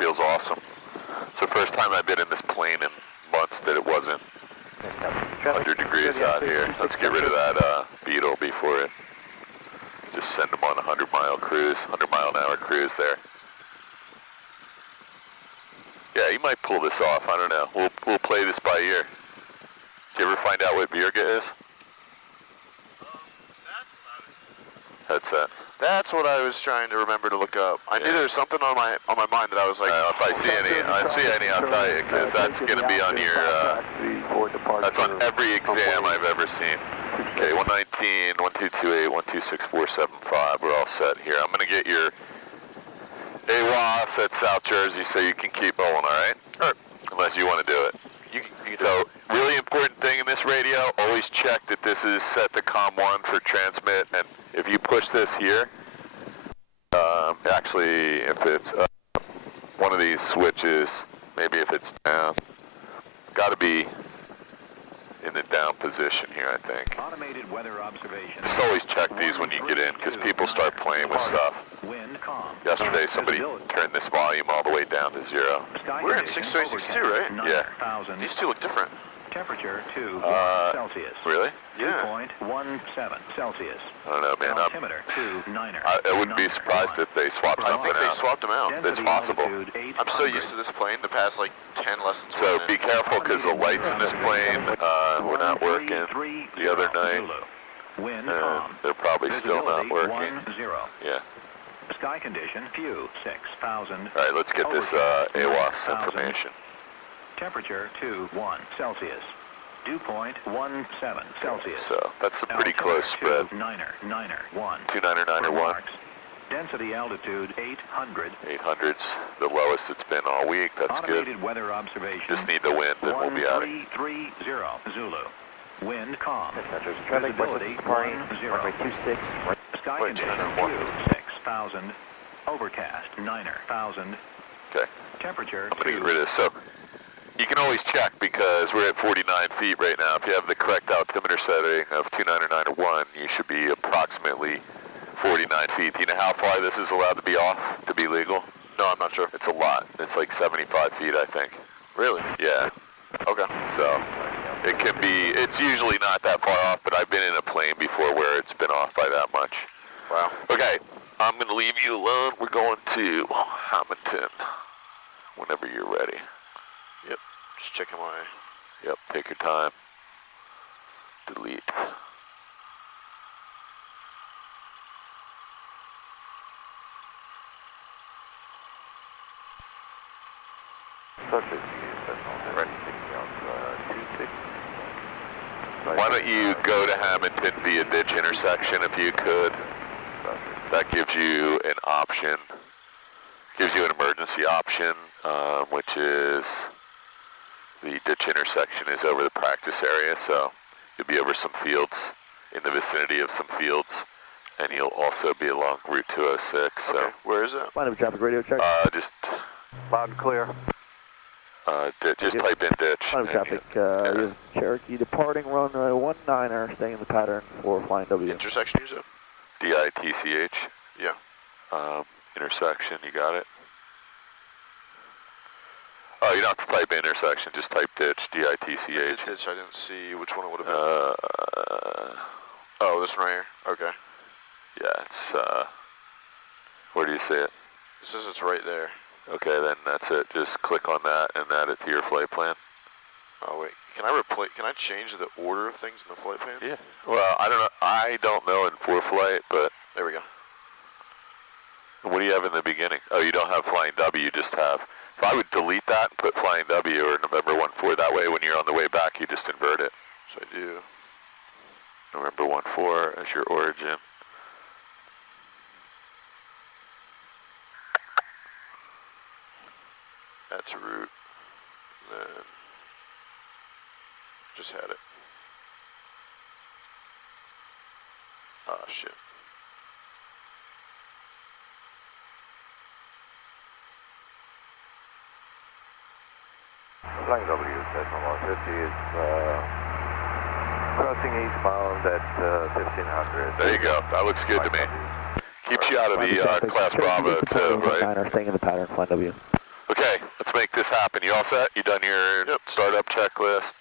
feels awesome. It's the first time I've been in this plane in months that it wasn't 100 degrees out here. Let's get rid of that Beetle before it. Just send them on a 100-mile cruise, 100-mile-an-hour cruise there. Yeah, you might pull this off. I don't know. We'll play this by ear. Did you ever find out what Virga is? Headset. That's what I was trying to remember to look up. I knew there was something on my mind that I was like. If I see any, I'll tell you, because that's going to be on your. That's on every exam I've ever seen. Okay, 119, 1228, 126475. We're all set here. I'm going to get your AWAS at South Jersey so you can keep going, all right? Sure. Unless you want to do it. You can so, really important thing in this radio, always check that this is set to COM1 for transmit, and if you push this here, actually, if it's one of these switches, maybe if it's down, it's got to be in the down position here, I think. Automated weather observation. Just always check these when you get in, because people start playing with stuff. Yesterday, somebody turned this volume all the way down to 0. We're in 6.62, right? Yeah. These two look different. Temperature 2 Celsius. Really? Yeah. 2.17 Celsius. I don't know, man. Altimeter 29er. I wouldn't be surprised if they swapped something out. They swapped them out. It's possible. I'm so used to this plane. The past like 10 lessons. So be careful, because the lights in this plane were not working the other night. They're probably still not working. Yeah. Sky condition few 6,000. All right, let's get this AWAS information. Temperature 21 Celsius. Dew point 17 Celsius. So that's a pretty close spread. 2991. 2991. Density altitude 800. 800's the lowest it's been all week. That's good. Automated weather observation. Just need the wind, and we'll be out of it. 1330 Zulu. Wind calm. Visibility 10. Sky Wait, condition China, few 6,000. Overcast 9,000. Okay. Temperature I'm going to 2. get rid of this. So you can always check, because we're at 49 feet right now. If you have the correct altimeter setting of 29901, you should be approximately 49 feet. Do you know how far this is allowed to be off to be legal? No, I'm not sure. It's a lot. It's like 75 feet, I think. Really? Yeah. Okay. So it can be, it's usually not that far off, but I've been in a plane before where it's been off by that much. Wow. Okay, I'm going to leave you alone. We're going to Hamilton whenever you're ready. Yep. Just checking my... Yep, take your time. Delete. Why don't you go to Hamilton via ditch intersection if you could? That gives you an option, gives you an emergency option, which is the ditch intersection is over the practice area, so you'll be over some fields, in the vicinity of some fields, and you'll also be along Route 206. So. Okay, where is it? Line of traffic radio check. Just Loud and clear. just type in ditch. Line of traffic, Cherokee departing runway 19er, staying in the pattern for flying W. Intersection, you said? DITCH. Yeah. Intersection, you got it? Oh, you don't have to type intersection, just type ditch, DITCH. Ditch, I didn't see which one it would have been. Oh, this one right here? Okay. Yeah, it's, where do you see it? It says it's right there. Okay, then that's it. Just click on that and add it to your flight plan. Oh, wait. Can I change the order of things in the flight plan? Yeah. Well, I don't know in ForeFlight, but... There we go. What do you have in the beginning? Oh, you don't have Flying W, you just have... So I would delete that and put Flying W or November 14. That way, when you're on the way back, you just invert it. So I do. November 14 as your origin. That's route. Then just had it. Ah, shit. Flying W, Cessna 150 is crossing eastbound at 1500. There you go. That looks good to me. Keeps you out of the Class Bravo too, right? Staying in the pattern, flying W. Okay. make this happen. You all set? You done your startup checklist?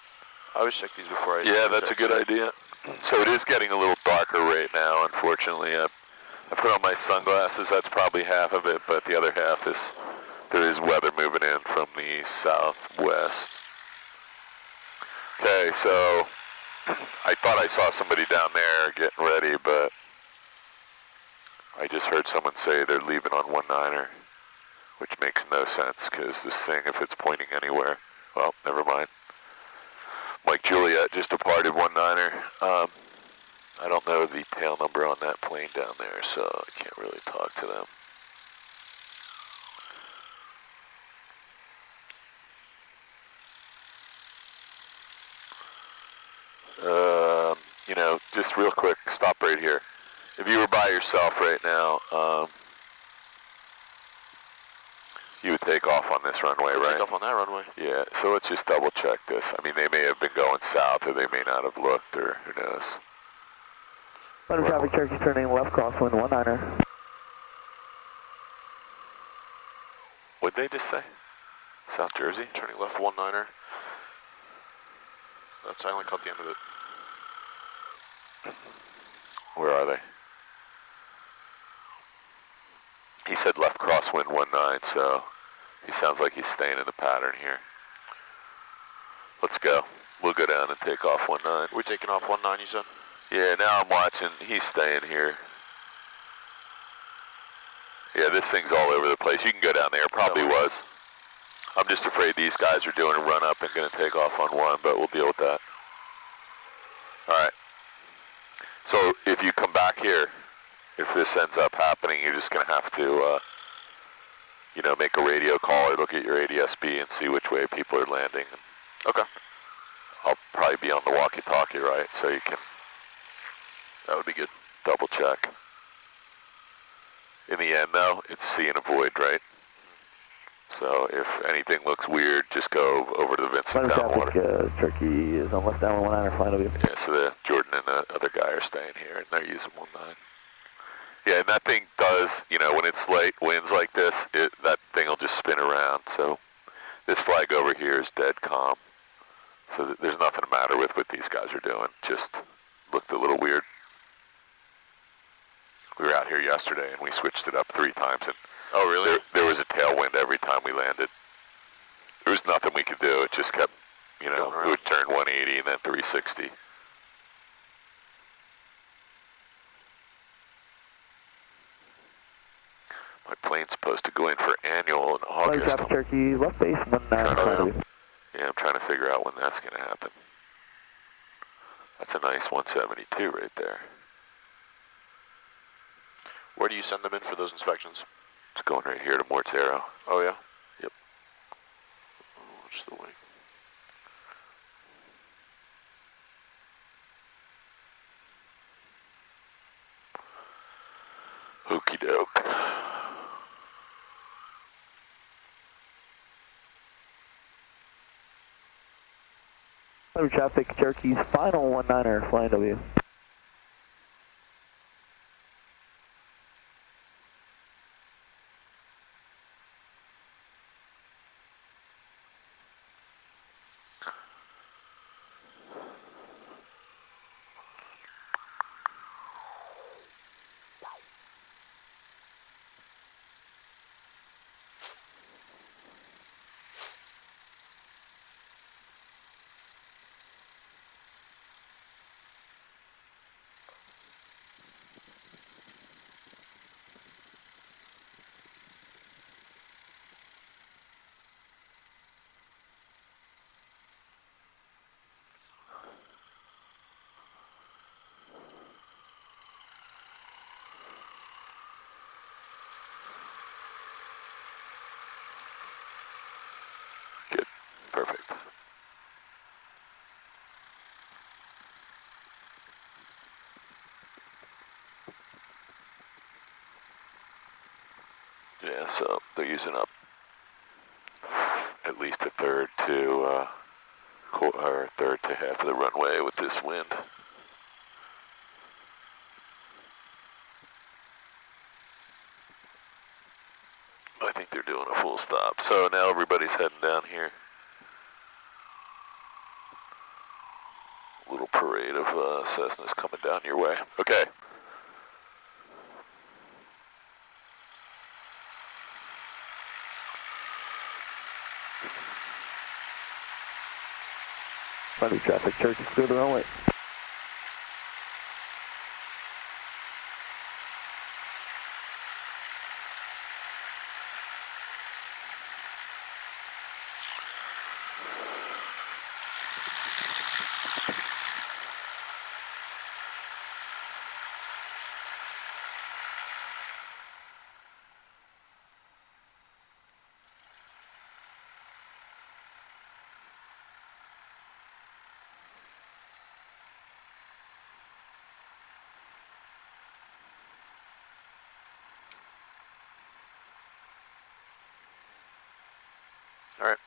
I always check these before I... Yeah, that's a good idea. So it is getting a little darker right now, unfortunately. I put on my sunglasses. That's probably half of it, but the other half is there is weather moving in from the southwest. Okay, so I thought I saw somebody down there getting ready, but I just heard someone say they're leaving on 19er, which makes no sense because this thing, if it's pointing anywhere, well, never mind. Mike Juliet just departed 19er. I don't know the tail number on that plane down there, so I can't really talk to them. You know, just real quick, stop right here. If you were by yourself right now, you would take off on this runway, right? Take off on that runway. Yeah, so let's just double check this. I mean, they may have been going south, or they may not have looked, or who knows. London traffic, Cherokee turning left crosswind 19er. What'd they just say? South Jersey? Turning left 19er. That's, I only caught the end of it. Where are they? He said left crosswind 19, so he sounds like he's staying in the pattern here. Let's go. We'll go down and take off 19. We're taking off 19, you said? Yeah, now I'm watching. He's staying here. Yeah, this thing's all over the place. You can go down there. Probably was. I'm just afraid these guys are doing a run up and going to take off on 1, but we'll deal with that. All right. So if you come back here, if this ends up happening, you're just going to have to, you know, make a radio call or look at your ADSB and see which way people are landing. Okay. I'll probably be on the walkie-talkie, right? So you can, That would be good. double check. In the end, though, it's see and avoid, right? So if anything looks weird, just go over to the Vincent London Downwater. traffic, Cherokee is on left down 19er, flying over you. Yeah, so the Jordan and the other guy are staying here, and they're using 19. Yeah, and that thing does, you know, when it's light winds like this, that thing will just spin around. So this flag over here is dead calm. So there's nothing the matter with what these guys are doing. Just looked a little weird. We were out here yesterday, and we switched it up 3 times, and Oh, really? there was a tailwind every time we landed. There was nothing we could do. It just kept, you know, it would turn 180 and then 360. My plane's supposed to go in for annual in London August. traffic, Cherokee left base 19er, flying over you. Yeah, I'm trying to figure out when that's going to happen. That's a nice 172 right there. Where do you send them in for those inspections? It's going right here to Mortero. Oh, yeah? Yep. Watch the wing. Okie doke. London traffic, Cherokee's final 19er, flying over you. Good. Perfect. Yeah, so they're using up at least a third to half of the runway with this wind. I think they're doing a full stop. So now everybody's heading down here. Little parade of Cessnas coming down your way. Okay. Friendly traffic, Church is clear the runway. Alright.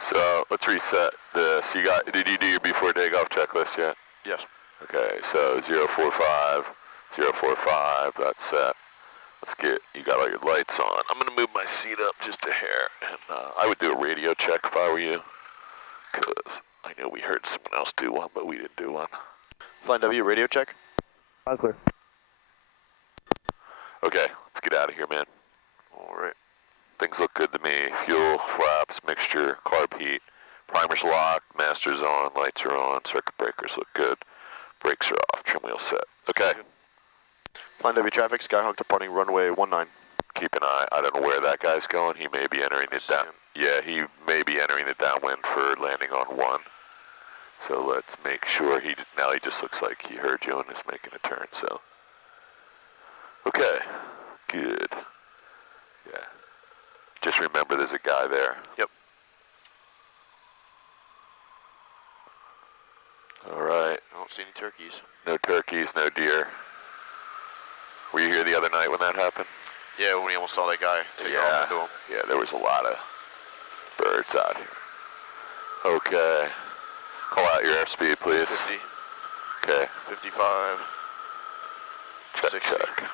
So let's reset this. Did you do your before takeoff checklist yet? Yes. Okay, so 045, 045, that's set. You got all your lights on. I'm gonna move my seat up just a hair, and I would do a radio check if I were you, because I know we heard someone else do one, but we didn't do one. Flying W, radio check. All clear. Okay, let's get out of here, man. Alright. Things look good to me. Fuel, flaps, mixture, carb heat, primer's locked, master's on, lights are on, circuit breakers look good, brakes are off, trim wheel set. Okay. Flying W traffic, Skyhawk departing runway 19. Keep an eye. I don't know where that guy's going. He may be entering it down. Yeah, he may be entering it downwind for landing on 1. So let's make sure now he just looks like he heard you and is making a turn, so. Okay, good. Yeah. Just remember there's a guy there. Yep. All right. I don't see any turkeys. No turkeys, no deer. Were you here the other night when that happened? Yeah, when we almost saw that guy take off into him. Yeah, there was a lot of birds out here. Okay. Call out your airspeed, please. 50. Okay. 55. Check, 60. check.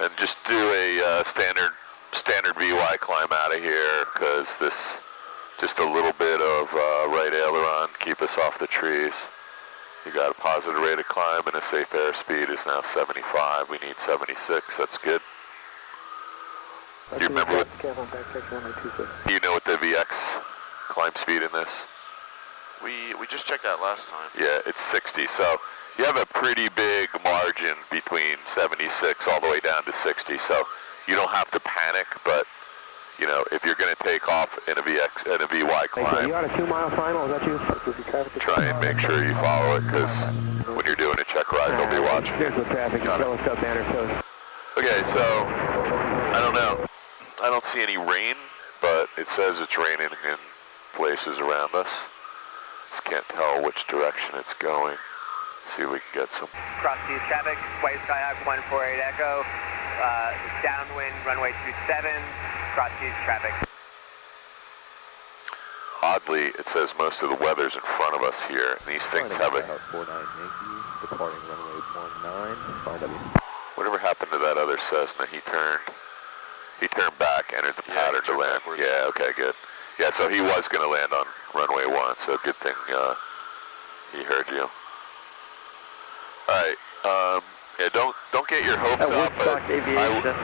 And just do a standard VY climb out of here, because just a little bit of right aileron, keep us off the trees. You got a positive rate of climb and a safe airspeed is now 75. We need 76. That's good. Do you remember what? Do you know what the VX climb speed in this? We just checked that last time. Yeah, it's 60. So you have a pretty big margin between 76 all the way down to 60. So you don't have to panic, but you know, if you're going to take off in a VY climb, you on a 2-mile final, is that you? try and make sure you follow it, because when you're doing a check ride, they'll be watching. Here's the traffic. What's up, Anderson? Okay, so, I don't know. I don't see any rain, but it says it's raining in places around us. Just can't tell which direction it's going. See if we can get some. Cross seas traffic, White Skyhawk 148 Echo, downwind runway 27, cross seas traffic. Oddly, it says most of the weather's in front of us here. And these things have a... 49 Yankee, departing runway 19, Whatever happened to that other Cessna? He turned back, entered the pattern to land. Backwards. Yeah, okay, good. Yeah, so he was going to land on runway 1, so good thing he heard you. All right, yeah, don't get your hopes At up. Woodstock Aviation,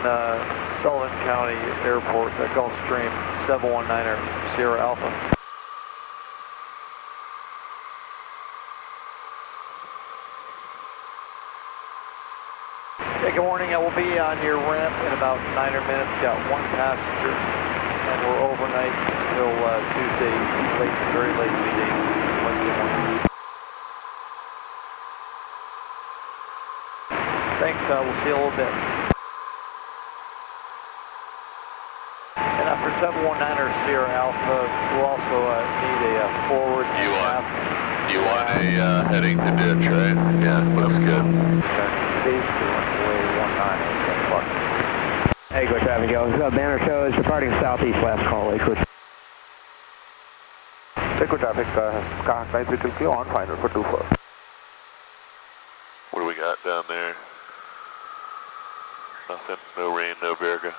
Sullivan County Airport, Gulfstream 719er, Sierra Alpha. Hey, good morning. I will be on your ramp in about 9 minutes. Got 1 passenger, and we're overnight until Tuesday, very late Tuesday, Wednesday morning. Thanks. We'll see you in a little bit. And after 719er Sierra Alpha, we'll also need a forward. You want a heading to ditch, right? Yeah, looks good. Hey, good traffic, Joe. Banner shows departing southeast last call, Lakewood. Lakewood traffic, Skyhawk 93 on final for 24. What do we got down there? Nothing. No rain, no Virga.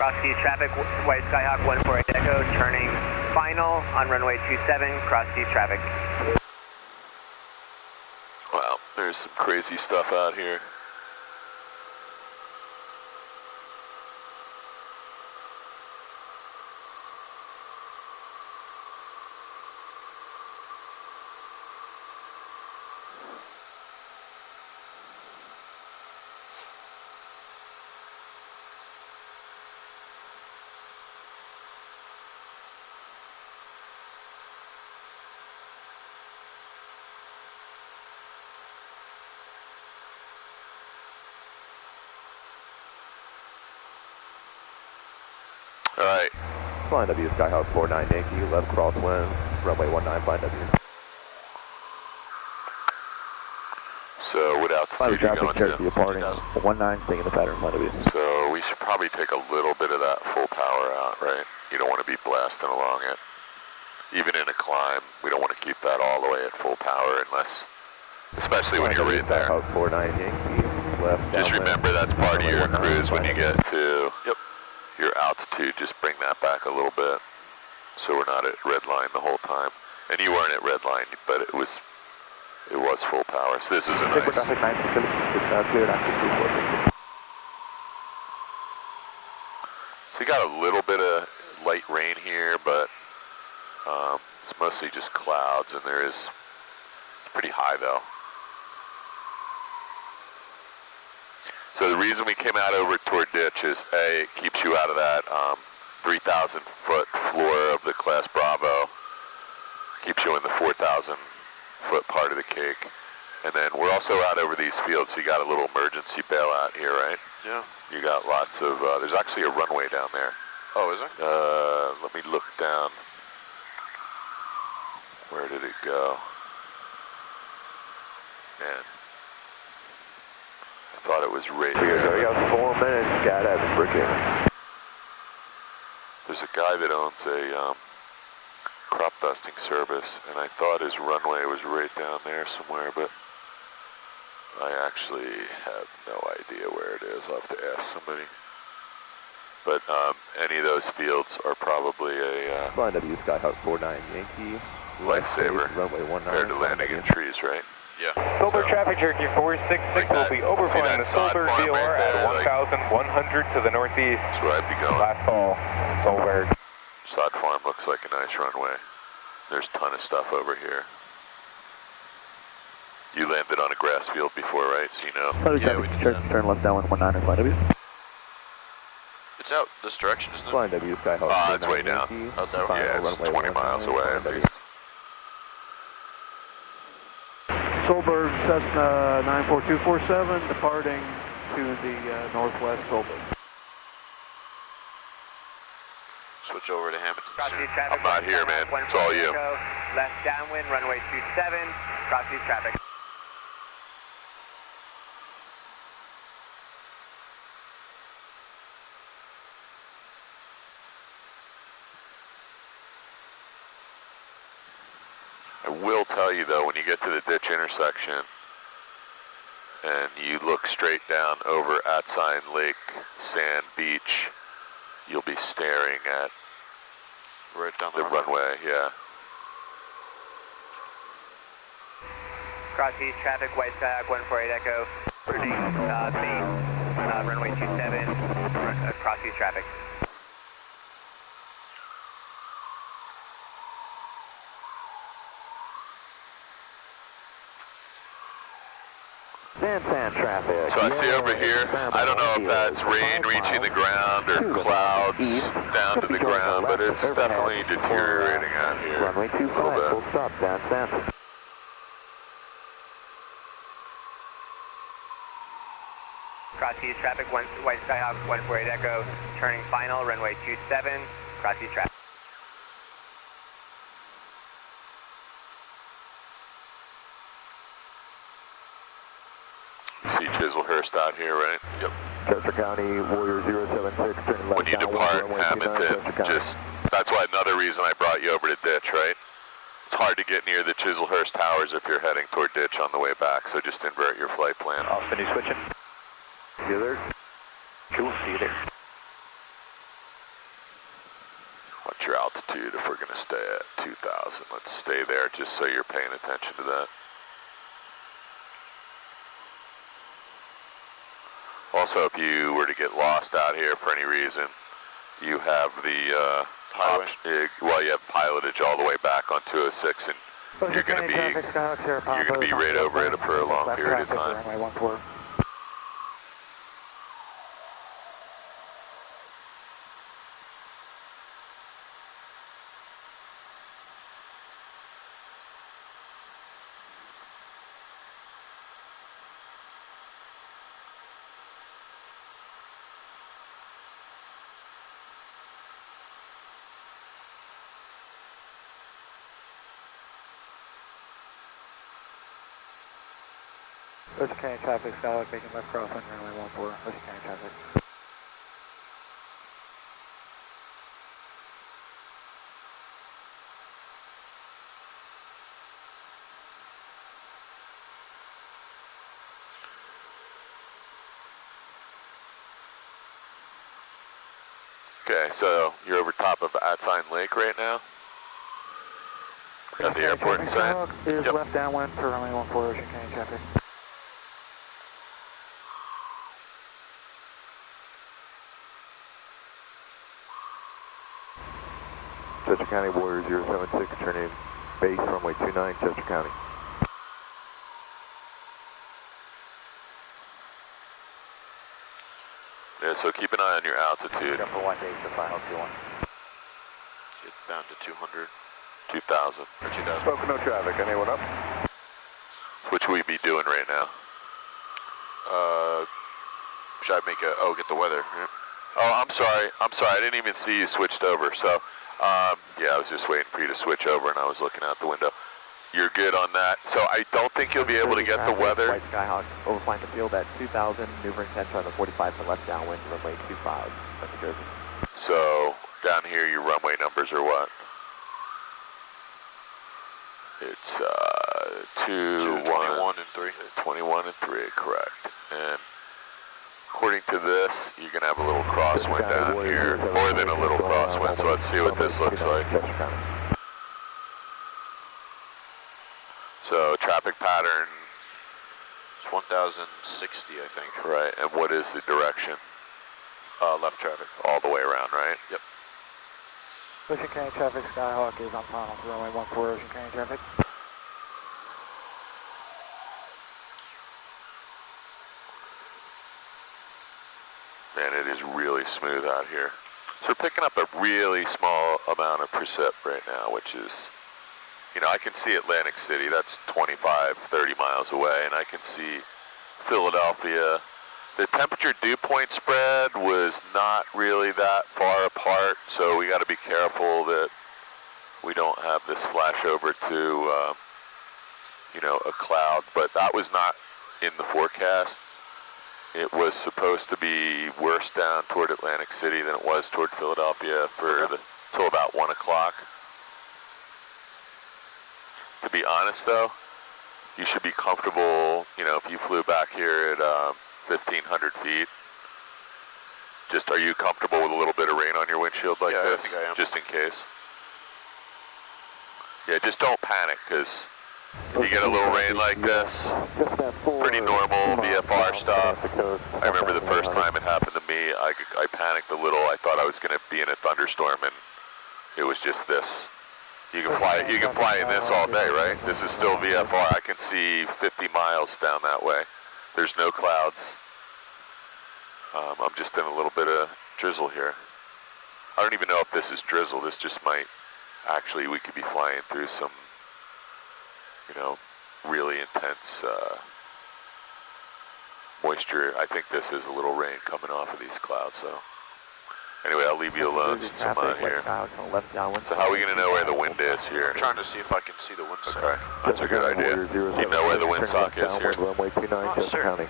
Cross-keys traffic, White Skyhawk 148 Echo, turning final on runway 27, cross-keys traffic. Wow, there's some crazy stuff out here. All right. Flying W, Skyhawk 49 Yankee, left crosswind, runway 19, flying W. So what altitude are you going to? Departing 19, staying in the pattern, flying W. So we should probably take a little bit of that full power out, right? You don't want to be blasting along it. Even in a climb, we don't want to keep that all the way at full power unless, especially when you're right there. Skyhawk 49 Yankee, left Just downwind, remember that's part of your runway 19, cruise when you flying get to your altitude. Just bring that back a little bit so we're not at red line the whole time. And you weren't at red line, but it was full power. So this is a nice. So you got a little bit of light rain here, but it's mostly just clouds, and it's pretty high though. So the reason we came out over toward ditch is A, it keeps you out of that 3,000 foot floor of the class Bravo, keeps you in the 4,000 foot part of the cake. And then we're also out over these fields, so you got a little emergency bailout here, right? Yeah. You got lots of, there's actually a runway down there. Oh, is there? Let me look down. Where did it go? Man. I thought it was right here. We got 4 minutes, skydiving brick. There's a guy that owns a crop dusting service, and I thought his runway was right down there somewhere, but I actually have no idea where it is. I'll have to ask somebody. But any of those fields are probably a Flying W, Skyhawk 49 Yankee, lifesaver runway 19, compared to landing in trees, right? Yeah. Silver traffic Cherokee 466 will be overflying the Silver VOR at 1,100 to the northeast. That's where I'd be going. Last call, Solberg. Sod Farm looks like a nice runway. There's a ton of stuff over here. You landed on a grass field before, right? So you know. Yeah, we did that. Turn left downwind 19, flying W. It's out this direction, isn't it? Flying W, Skyhawk It's way down. Yankee, Oh, is that final Yeah, it's runway 20 miles 19, away flying at W. least. Solberg, Cessna 94247, departing to the northwest Solberg. Switch over to Hamilton soon. Cross-keys traffic. I'm not here, man. It's all you. Echo, left downwind, runway 27, cross-keys traffic. I will tell you though, when you get to the ditch intersection and you look straight down over at Sign Lake, Sand Beach, you'll be staring at Right down the runway, yeah. Cross-keys traffic, White Skyhawk 148 Echo, turning main, runway 27, cross-keys traffic. Sand traffic. So I see over here, I don't know if that's rain reaching the ground or clouds down to the ground, but it's definitely deteriorating out here Runway a 25, little full bit. stop, down south. Cross-keys traffic, White Skyhawk 148 Echo, turning final, runway 27, cross-keys traffic. You see Chislehurst out here, right? Yep. Chester County, Warrior 076, turning left When you downwind, depart runway 29, Hamilton, Chester County. that's why another reason I brought you over to ditch, right? It's hard to get near the Chislehurst Towers if you're heading toward ditch on the way back, so just invert your flight plan. Austin, you switching? You there? Cool, see you there. What's your altitude if we're going to stay at 2,000? Let's stay there just so you're paying attention to that. Also, if you were to get lost out here for any reason, you have the well, you have pilotage all the way back on 206, and you're going to be right over it for a long period of time. Ocean County traffic, Skyhawk making left cross on runway 14, Ocean County traffic. Okay, so you're over top of Atsign Lake right now? At the airport inside? Skyhawk is left downwind for runway 14, Ocean County traffic. Chester County Warrior 076, turning base runway 29, Chester County. Yeah, so keep an eye on your altitude. For 1 day, so final 2-1. Get down to 200. 2,000. Or 2,000. Spoken, no traffic, anyone up? What should we be doing right now? Should I make a, get the weather, right? Oh, I'm sorry, I didn't even see you switched over, so, yeah, I was just waiting for you to switch over and I was looking out the window. You're good on that, so I don't think you'll be able to get the weather. White Skyhawk, overflying the field at 2,000, maneuvering 10 on the 45 for left downwind, runway 25, that's Jersey. So, down here your runway numbers are what? It's, 21 and 3. 21 and 3, correct. And according to this, you're going to have a little crosswind down here, more than a little crosswind, so let's see what this looks like. So traffic pattern, It's 1,060, I think. right, and what is the direction? Left traffic. All the way around, right? Yep. Ocean County traffic, Skyhawk is on final for runway 14, Ocean County traffic. Man, it is really smooth out here. So we're picking up a really small amount of precip right now, which is, you know, I can see Atlantic City, that's 25, 30 miles away, and I can see Philadelphia. The temperature dew point spread was not really that far apart, so we got to be careful that we don't have this flash over to, you know, a cloud, but that was not in the forecast. It was supposed to be worse down toward Atlantic City than it was toward Philadelphia for till about 1 o'clock. To be honest though, you should be comfortable, you know, if you flew back here at 1,500 feet, just are you comfortable with a little bit of rain on your windshield like Yeah, this? I think I am. Just in case. Yeah, just don't panic, because if you get a little rain like this, pretty normal VFR stuff. I remember the first time it happened to me, I panicked a little. I thought I was going to be in a thunderstorm, and it was just this. You can fly in this all day, right? This is still VFR. I can see 50 miles down that way. There's no clouds. I'm just in a little bit of drizzle here. I don't even know if this is drizzle. This just might, actually, we could be flying through some, you know, really intense moisture. I think this is a little rain coming off of these clouds, so. Anyway, I'll leave you alone since I'm out here. So how are we going to know where the wind is here? I'm trying to see if I can see the windsock. Okay, that's a good idea. Do you know where the windsock is here? Sure.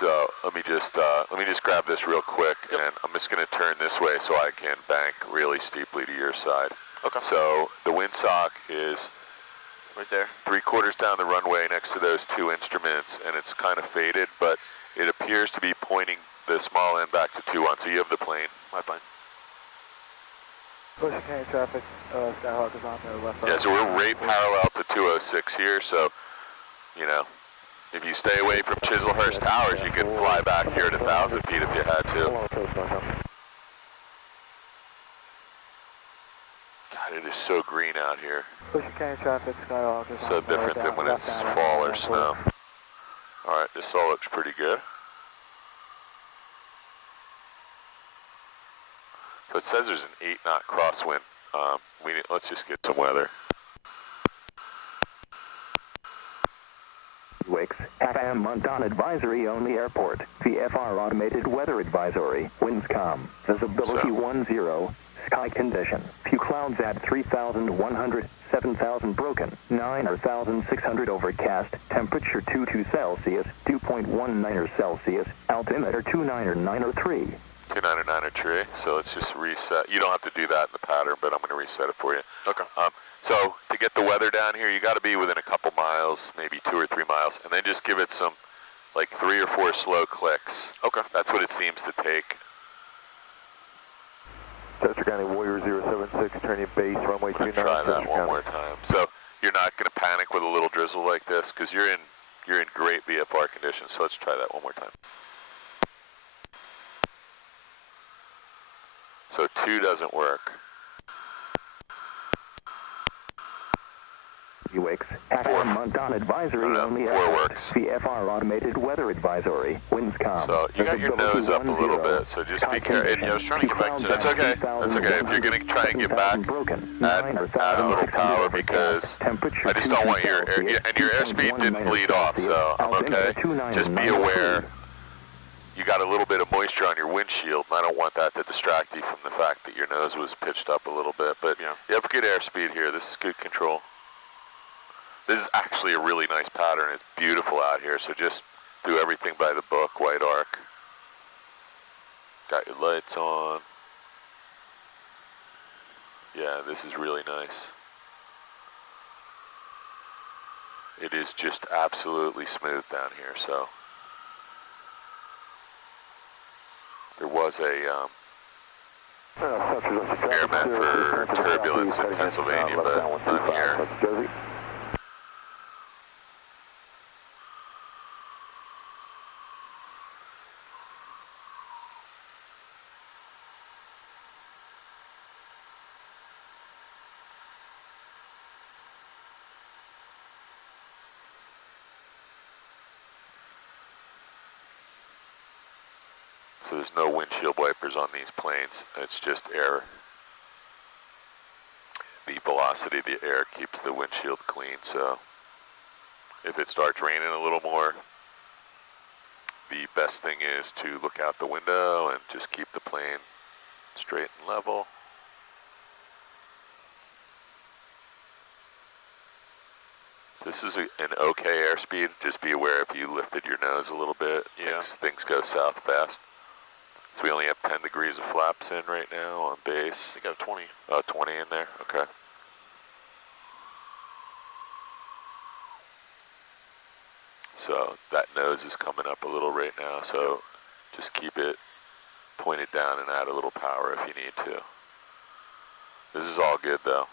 So let me just grab this real quick, and I'm just going to turn this way so I can bank really steeply to your side. Okay. So the windsock is Right there. 3/4 down the runway next to those two instruments, and it's kind of faded, but it appears to be pointing the small end back to 2-1. So you have the plane. My plane. Pushing County traffic, Skyhawk is on the left. Yeah, so we're right parallel to 206 here, so, you know, if you stay away from Chislehurst Towers, you can fly back here at 1,000 feet if you had to. God, it is so green out here. Pushing County traffic, Skyhawk is on So different than when it's fall or snow. All right, this all looks pretty good. So it says there's an 8-knot crosswind. Let's just get some weather. Wakes, FM Montan advisory on the airport. VFR automated weather advisory. Winds calm. Visibility 10. Sky condition. Few clouds at 3,100. 7,000 broken. 9,600 overcast. Temperature 22 Celsius. 2.19 Celsius. Altimeter 29903. 299 so let's just reset. You don't have to do that in the pattern, but I'm going to reset it for you. Okay. So to get the weather down here, you got to be within a couple miles, maybe 2 or 3 miles, and then just give it some, like 3 or 4 slow clicks. Okay. That's what it seems to take. Chester County Warrior 076, turning base, runway 29. Try that one more time. So you're not going to panic with a little drizzle like this, because you're in great VFR conditions. So let's try that one more time. So 2 doesn't work. Wakes, FM Montan advisory on the 4 airport. works. VFR automated weather advisory. Winds calm. So you got your nose up a little 10. bit, so just be careful. Yeah, I was trying to get back to That's okay. That's okay. If you're going to try and get back, add a little power, because I just don't want your air, and your airspeed didn't bleed off, so I'm okay. Just be aware. You got a little bit of moisture on your windshield, and I don't want that to distract you from the fact that your nose was pitched up a little bit. But yeah, you have good airspeed here. This is good control. This is actually a really nice pattern. It's beautiful out here, so just do everything by the book, white arc. Got your lights on. Yeah, this is really nice. It is just absolutely smooth down here, so. There was a airman for turbulence in Pennsylvania, but not here. So there's no windshield wipers on these planes. It's just air. The velocity of the air keeps the windshield clean, so if it starts raining a little more, the best thing is to look out the window and just keep the plane straight and level. This is an okay airspeed. Just be aware if you lifted your nose a little bit, yeah, things go south fast. So we only have 10 degrees of flaps in right now on base. I think I have 20. Oh, 20 in there, okay. So that nose is coming up a little right now, so just keep it pointed down and add a little power if you need to. This is all good though.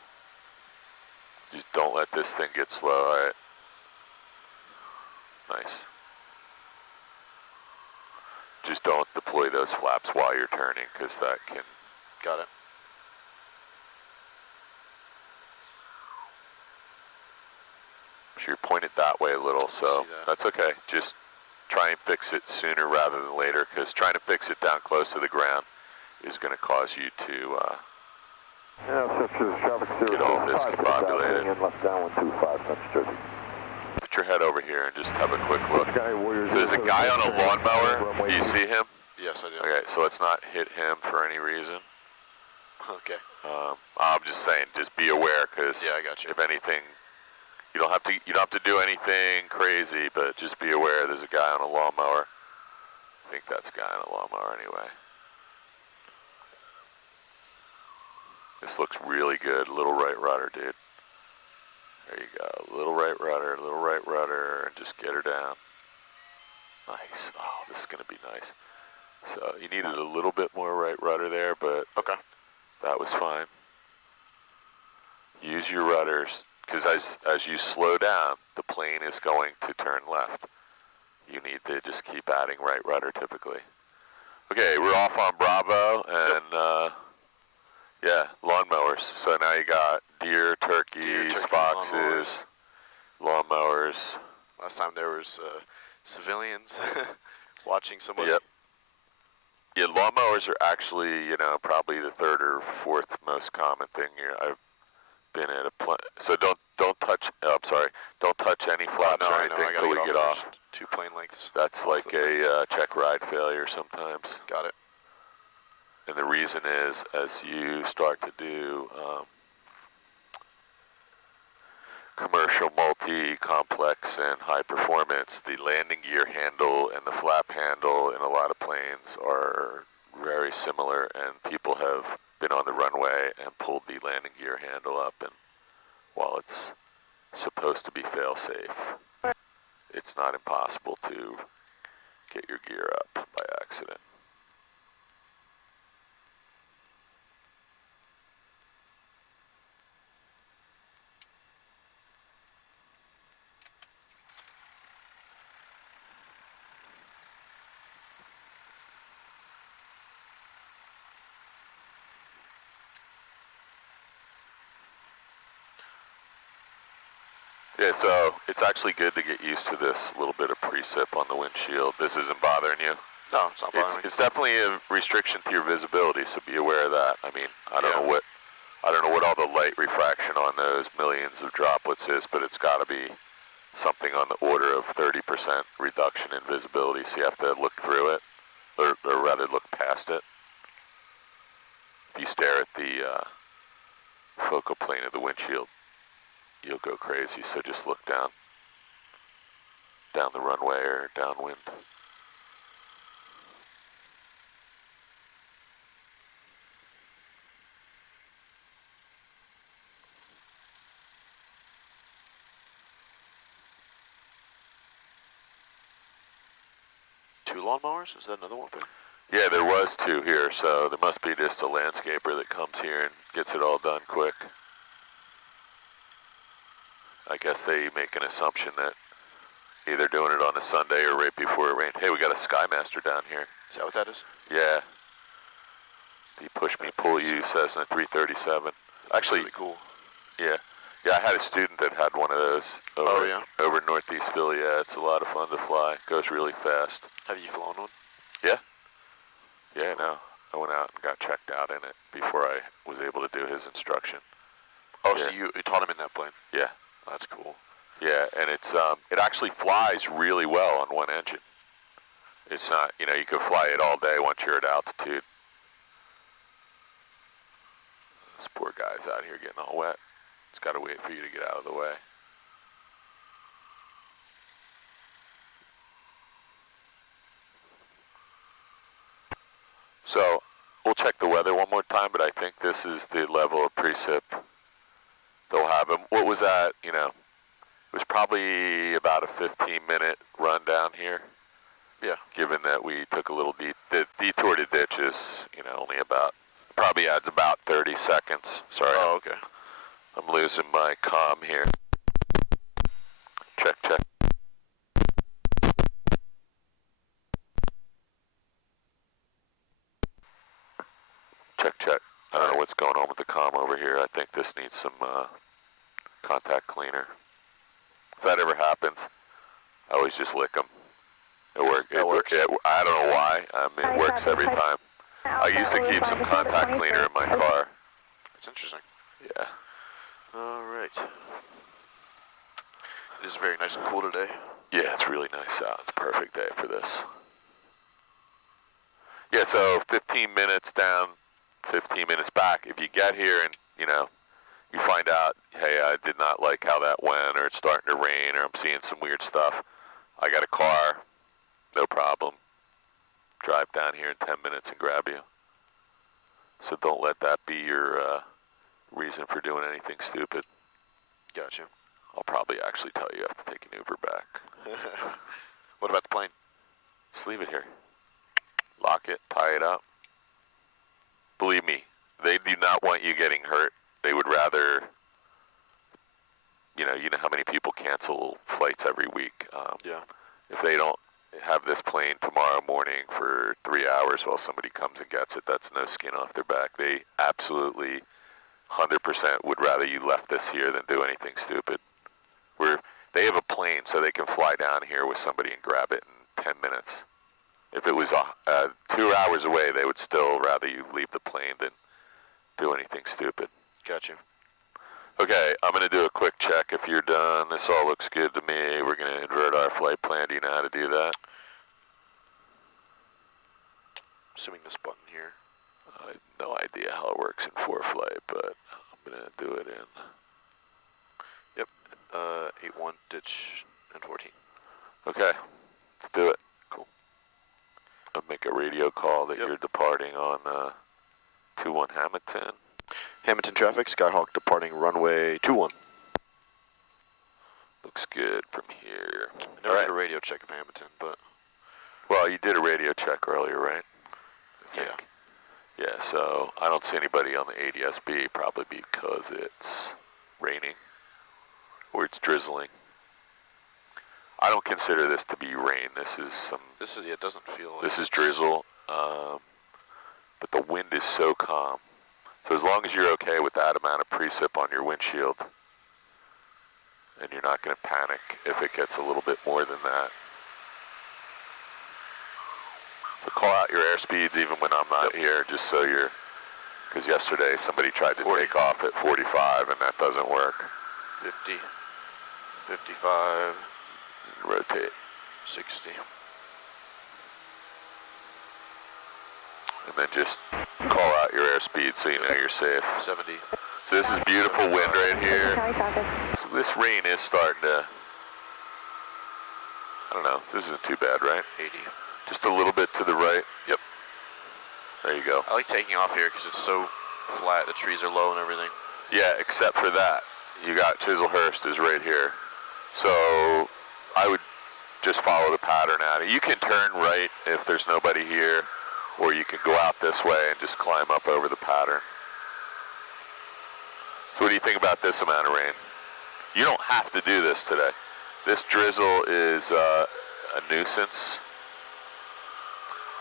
Just don't let this thing get slow, all right? Nice. Just don't deploy those flaps while you're turning, because that can... Got it. So you're pointed that way a little, so that's okay. Just try and fix it sooner rather than later, because trying to fix it down close to the ground is going to cause you to get all this combobulated. Put your head over here and just have a quick look. There's a guy on a lawnmower. Do you see him? Yes, I do. Okay, so let's not hit him for any reason. Okay. I'm just saying, just be aware, because yeah, I got you. If anything, you don't have to do anything crazy, but just be aware. There's a guy on a lawnmower. I think that's a guy on a lawnmower anyway. This looks really good. Little right rudder, dude. There you go. Little right rudder, and just get her down. Nice. Oh, this is going to be nice. So you needed a little bit more right rudder there, but okay, that was fine. use your rudders, because as you slow down, the plane is going to turn left. You need to just keep adding right rudder typically. Okay, we're off on Bravo, and yeah, lawnmowers. So now you got deer, turkeys, foxes, lawnmowers. Last time there was civilians watching somebody. Yep. Yeah, lawnmowers are actually, you know, probably the third or fourth most common thing here. I've been at a so don't touch. Oh, I'm sorry. Don't touch any flaps or anything until we get off. 2 plane lengths. That's like a check ride failure sometimes. Got it. And the reason is, as you start to do commercial, multi-complex, and high performance, the landing gear handle and the flap handle in a lot of planes are very similar, and people have been on the runway and pulled the landing gear handle up, and while it's supposed to be fail-safe, it's not impossible to get your gear up by accident. Yeah, so it's actually good to get used to this little bit of precip on the windshield. This isn't bothering you? No, it's not bothering me. It's definitely a restriction to your visibility, so be aware of that. I mean, I don't know what all the light refraction on those millions of droplets is, but it's got to be something on the order of 30% reduction in visibility, so you have to look through it, or rather look past it. If you stare at the focal plane of the windshield, you'll go crazy, so just look down the runway or downwind. Two lawnmowers? Is that another one thing? Yeah, there was 2 here, so there must be just a landscaper that comes here and gets it all done quick. I guess they make an assumption that either doing it on a Sunday or right before it rained. Hey, we got a Skymaster down here. Is that what that is? Yeah. The push me, pull you Cessna 337. Actually, really cool. Yeah. Yeah, I had a student that had one of those over in Northeast Philly. Yeah, it's a lot of fun to fly. Goes really fast. Have you flown one? Yeah. Yeah, no. I went out and got checked out in it before I was able to do his instruction. Oh, yeah. So you taught him in that plane? Yeah. Oh, that's cool. Yeah, and it actually flies really well on one engine. It's not, you know, you could fly it all day once you're at altitude. This poor guy's out here getting all wet. He's got to wait for you to get out of the way. So, we'll check the weather one more time, but I think this is the level of precip they'll have him. What was that, you know, it was probably about a 15-minute run down here. Yeah. Given that we took a little detour to ditches, you know, only about, probably adds about 30 seconds. Sorry. Oh, okay. I'm losing my comm here. Check, check. Check, check. I don't know what's going on with the comm over here. I think this needs some contact cleaner. If that ever happens, I always just lick them. It works. I don't know why. It works every time. I used to keep some contact cleaner in my car. That's interesting. Yeah. All right. It is very nice and cool today. Yeah, it's really nice out. It's a perfect day for this. Yeah, so 15 minutes down, 15 minutes back. If you get here and, you know, you find out, hey, I did not like how that went, or it's starting to rain, or I'm seeing some weird stuff, I got a car, no problem. Drive down here in 10 minutes and grab you. So don't let that be your reason for doing anything stupid. Gotcha. I'll probably actually tell you I have to take an Uber back. What about the plane? Just leave it here. Lock it, tie it up. Believe me, they do not want you getting hurt. They would rather you know how many people cancel flights every week. Yeah. If they don't have this plane tomorrow morning for 3 hours while somebody comes and gets it, that's no skin off their back. They absolutely 100% would rather you left this here than do anything stupid. They have a plane so they can fly down here with somebody and grab it in 10 minutes. If it was 2 hours away, they would still rather you leave the plane than do anything stupid. Gotcha. Okay, I'm going to do a quick check if you're done. This all looks good to me. We're going to invert our flight plan. Do you know how to do that? Assuming this button here. I have no idea how it works in ForeFlight, but I'm going to do it in. Yep, 81 ditch N14. Okay, let's do it. Cool. I'll make a radio call that you're departing on 21 Hamilton. Hamilton traffic, Skyhawk departing runway 21. Looks good from here. I never did a radio check of Hamilton, but... Well, you did a radio check earlier, right? Yeah. Yeah, so I don't see anybody on the ADSB, probably because it's raining or it's drizzling. I don't consider this to be rain. It doesn't feel like... This is drizzle, but the wind is so calm. So as long as you're okay with that amount of precip on your windshield, and you're not going to panic if it gets a little bit more than that. So call out your airspeeds even when I'm not here, just so you're, because yesterday somebody tried to take off at 45 and that doesn't work. 50, 55, rotate. 60. And then just call out your airspeed so you know you're safe. 70. So this is beautiful wind right here. So this rain is starting to, I don't know, this isn't too bad, right? 80. Just a little bit to the right. Yep. There you go. I like taking off here because it's so flat, the trees are low and everything. Yeah, except for that. You got Chislehurst is right here. So I would just follow the pattern at it. You can turn right if there's nobody here, or you can go out this way and just climb up over the pattern. So what do you think about this amount of rain? You don't have to do this today. This drizzle is a nuisance.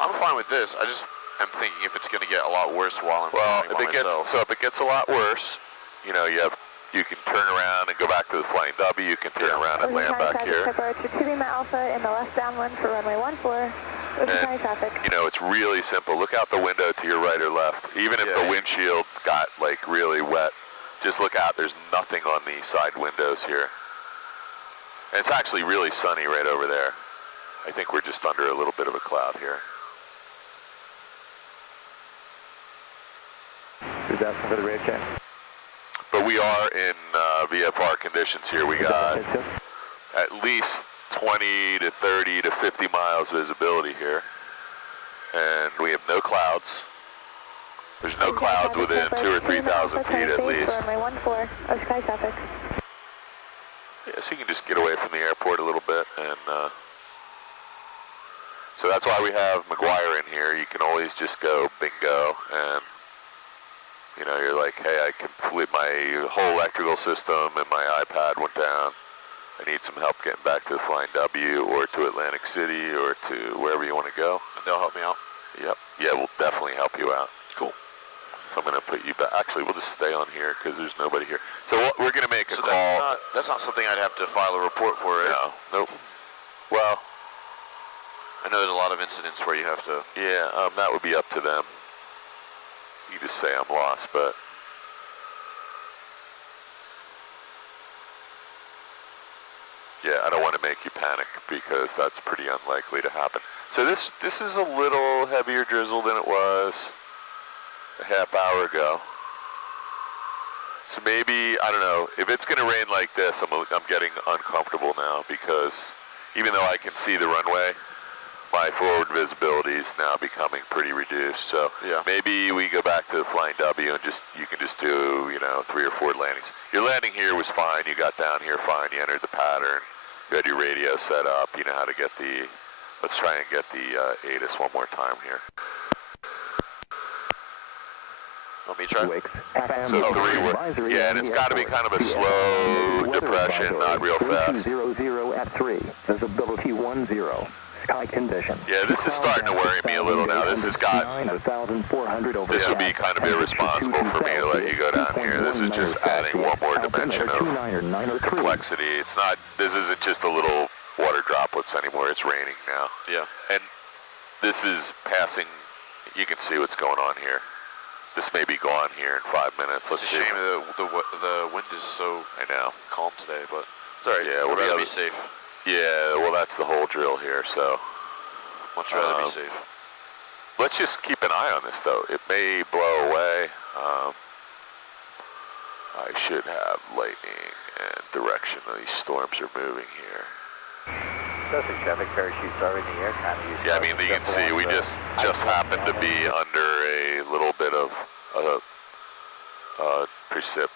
I'm fine with this. I just am thinking if it's going to get a lot worse while I'm flying by myself. If it gets a lot worse, you know, you can turn around and go back to the Flying W. You can turn around and land back here. Departure to Lima Alpha in the left downwind for runway 14. And, you know, it's really simple. Look out the window to your right or left. Even if the windshield got like really wet, just look out. There's nothing on the side windows here. And it's actually really sunny right over there. I think we're just under a little bit of a cloud here. Who's asking for the radio check? But we are in VFR conditions here. We got at least 20 to 30 to 50 miles visibility here. And we have no clouds. There's no clouds within 2,000 or 3,000 feet at least. Runway 14 of sky traffic. Yeah, so you can just get away from the airport a little bit, and so that's why we have McGuire in here. You can always just go bingo, and you know, you're like, hey, I complete my whole electrical system and my iPad went down. I need some help getting back to the Flying W or to Atlantic City or to wherever you want to go. And they'll help me out? Yep. Yeah, we'll definitely help you out. Cool. So I'm going to put you back. Actually, we'll just stay on here because there's nobody here. So we're going to make a call. That's not something I'd have to file a report for, right? No. Nope. Well, I know there's a lot of incidents where you have to... Yeah, that would be up to them. You just say I'm lost, but... Yeah, I don't want to make you panic because that's pretty unlikely to happen. So this is a little heavier drizzle than it was a half hour ago. So maybe, I don't know, if it's going to rain like this, I'm getting uncomfortable now because even though I can see the runway, my forward visibility is now becoming pretty reduced. So maybe we go back to the Flying W and you can just do, 3 or 4 landings. Your landing here was fine. You got down here fine. You entered the pattern. You had your radio set up. You know how to get let's try and get the ATIS one more time here. Want me to try? So 3 work. Yeah, and it's got to be kind of a slow depression, not real fast. 3200 at 3, visibility 10, sky condition. Yeah, this is starting to worry me a little now. This has got, this would be kind of irresponsible for me to let you go down here. This is just adding one more dimension of complexity. It's not, this isn't just a little water droplets anymore, it's raining now. Yeah. And this is passing, you can see what's going on here. This may be gone here in 5 minutes. Let's see. It's a shame that the wind is so calm today, but it's all right. Yeah, we'll rather be safe. Yeah, well, that's the whole drill here, so. Much rather be safe. Let's just keep an eye on this, though. It may blow away. I should have lightning and direction. These storms are moving here. Traffic parachutes are in the air. Yeah, I mean, you can see we just happened to be under a little bit of precip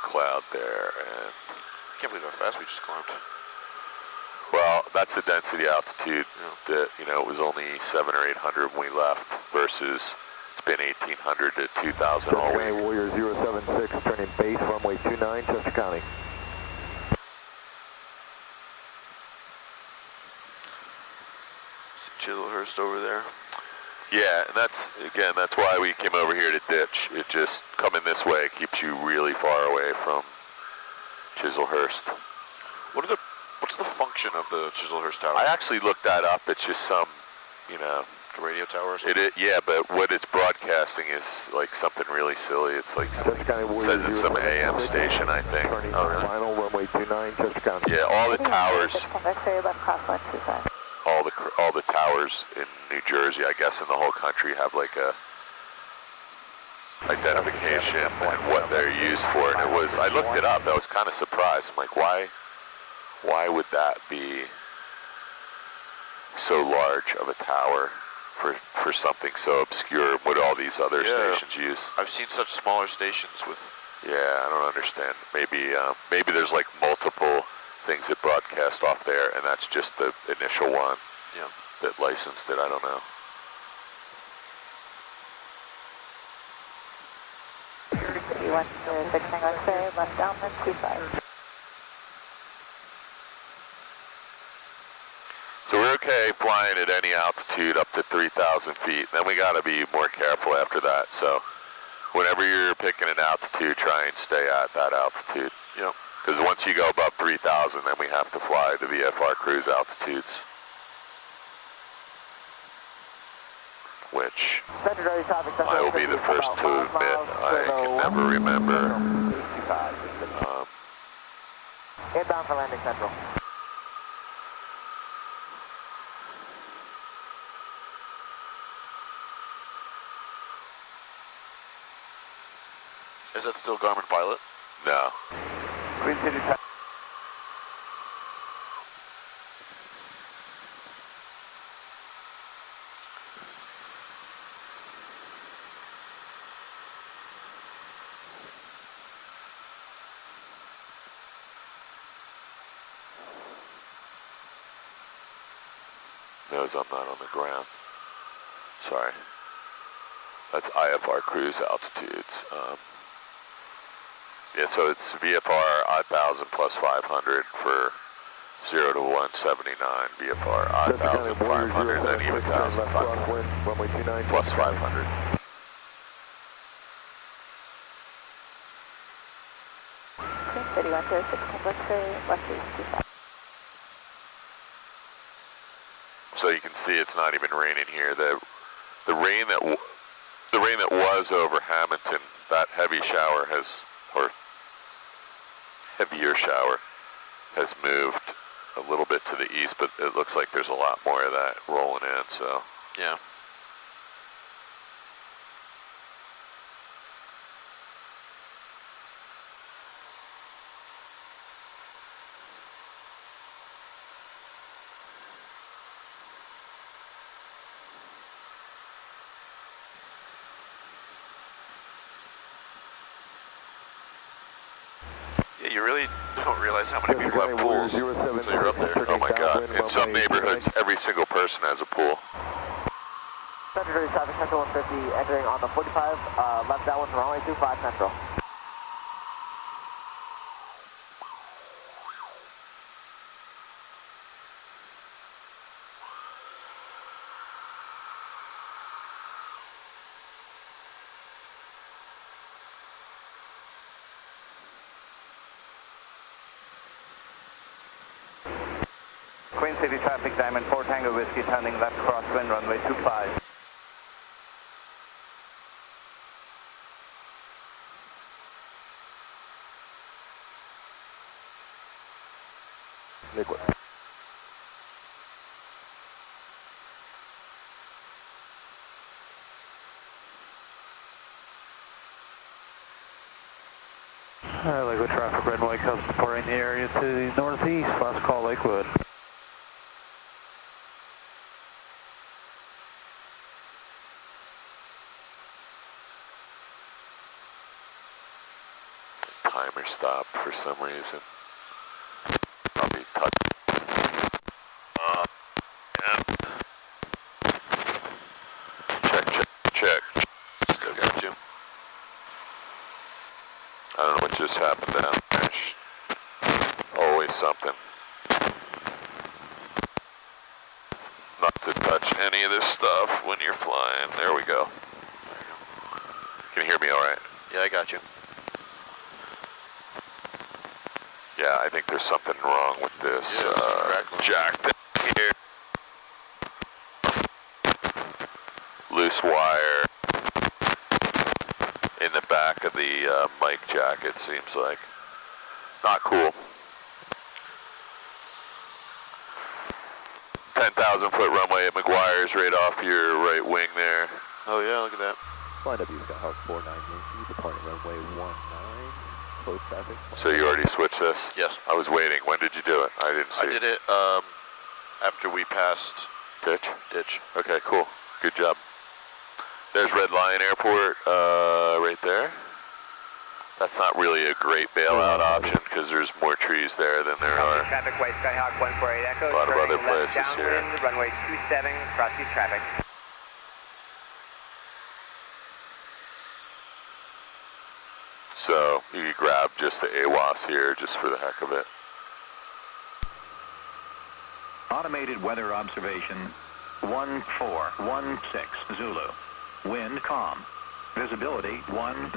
cloud there, and I can't believe how fast we just climbed. Well, that's the density altitude. That, you know, it was only 700 or 800 when we left versus it's been 1800 to 2000 all week. Warrior 076 turning base runway 29, Chester County. Chislehurst over there. Yeah, and that's why we came over here to ditch. It just, coming this way keeps you really far away from Chislehurst. What's the function of the Chislehurst Tower? I actually looked that up. It's just some, you know, the radio tower or something? Yeah, but what it's broadcasting is like something really silly. It's like something, it says it's some AM station, I think. Oh, really? Final runway 29, Chester County. Yeah, all the towers. All the towers in New Jersey, I guess in the whole country, have like a identification and what they're used for. And it was, I looked it up. I was kind of surprised. I'm like, why would that be so large of a tower for something so obscure? What all these other stations use? I've seen such smaller stations with. Yeah, I don't understand. Maybe there's like multiple things that broadcast off there, and that's just the initial one. Yeah. That licensed it. I don't know. You went to 6 X-ray, left downwind 25. So we're okay flying at any altitude up to 3,000 feet. Then we got to be more careful after that. So whenever you're picking an altitude, try and stay at that altitude. Yep. Because once you go above 3,000, then we have to fly the VFR cruise altitudes, which I will be the first to admit I can never remember. Inbound for landing central. Is that still Garmin Pilot? No. Queen City Tower. Knows I'm not on the ground. Sorry. That's IFR cruise altitudes. Yeah, so it's VFR odd 1,000 plus 500 for 0 to 179, VFR odd 1,000, 500, then even 1,500 plus 500. Queen City went to 6 X-ray, left east 25. So you can see it's not even raining here. The rain that was over Hamilton, that heavy shower heavier shower has moved a little bit to the east, but it looks like there's a lot more of that rolling in, so. Yeah. Yeah, you really don't realize how many people have pools until you're up there. Oh my God, in some neighborhoods, every single person has a pool. Secondary traffic central 150 entering on the 45, left downwind from runway 25 central. Queen City traffic, Diamond 4 Tango Whiskey, turning left crosswind, runway 25. Liquid. Liquid traffic, red and white coast departing the area to the northeast, last call Lakewood. Timer stopped for some reason. Probably touch. Yeah. Check. Still got you. I don't know what just happened down there. Always something. Not to touch any of this stuff when you're flying. There we go. Can you hear me all right? Yeah, I got you. Yeah, I think there's something wrong with this jack down here. Loose wire in the back of the mic jack, it seems like. Not cool. 10,000 foot runway at McGuire's right off your right wing there. Oh yeah, look at that. Flying W Skyhawk 49 Yankee, departing runway 19, close traffic. So you already switched this? Yes. I was waiting. When did you do it? I didn't see I did it after we passed Ditch. Okay, cool. Good job. There's Red Lion Airport right there. That's not really a great bailout option because there's more trees there than there are Traffic, white Skyhawk 148 Echo. a lot of other turning left places here. downwind, runway 27, cross-east traffic. So you could grab just the AWAS here just for the heck of it. Automated weather observation 1416 Zulu. Wind calm. Visibility 10.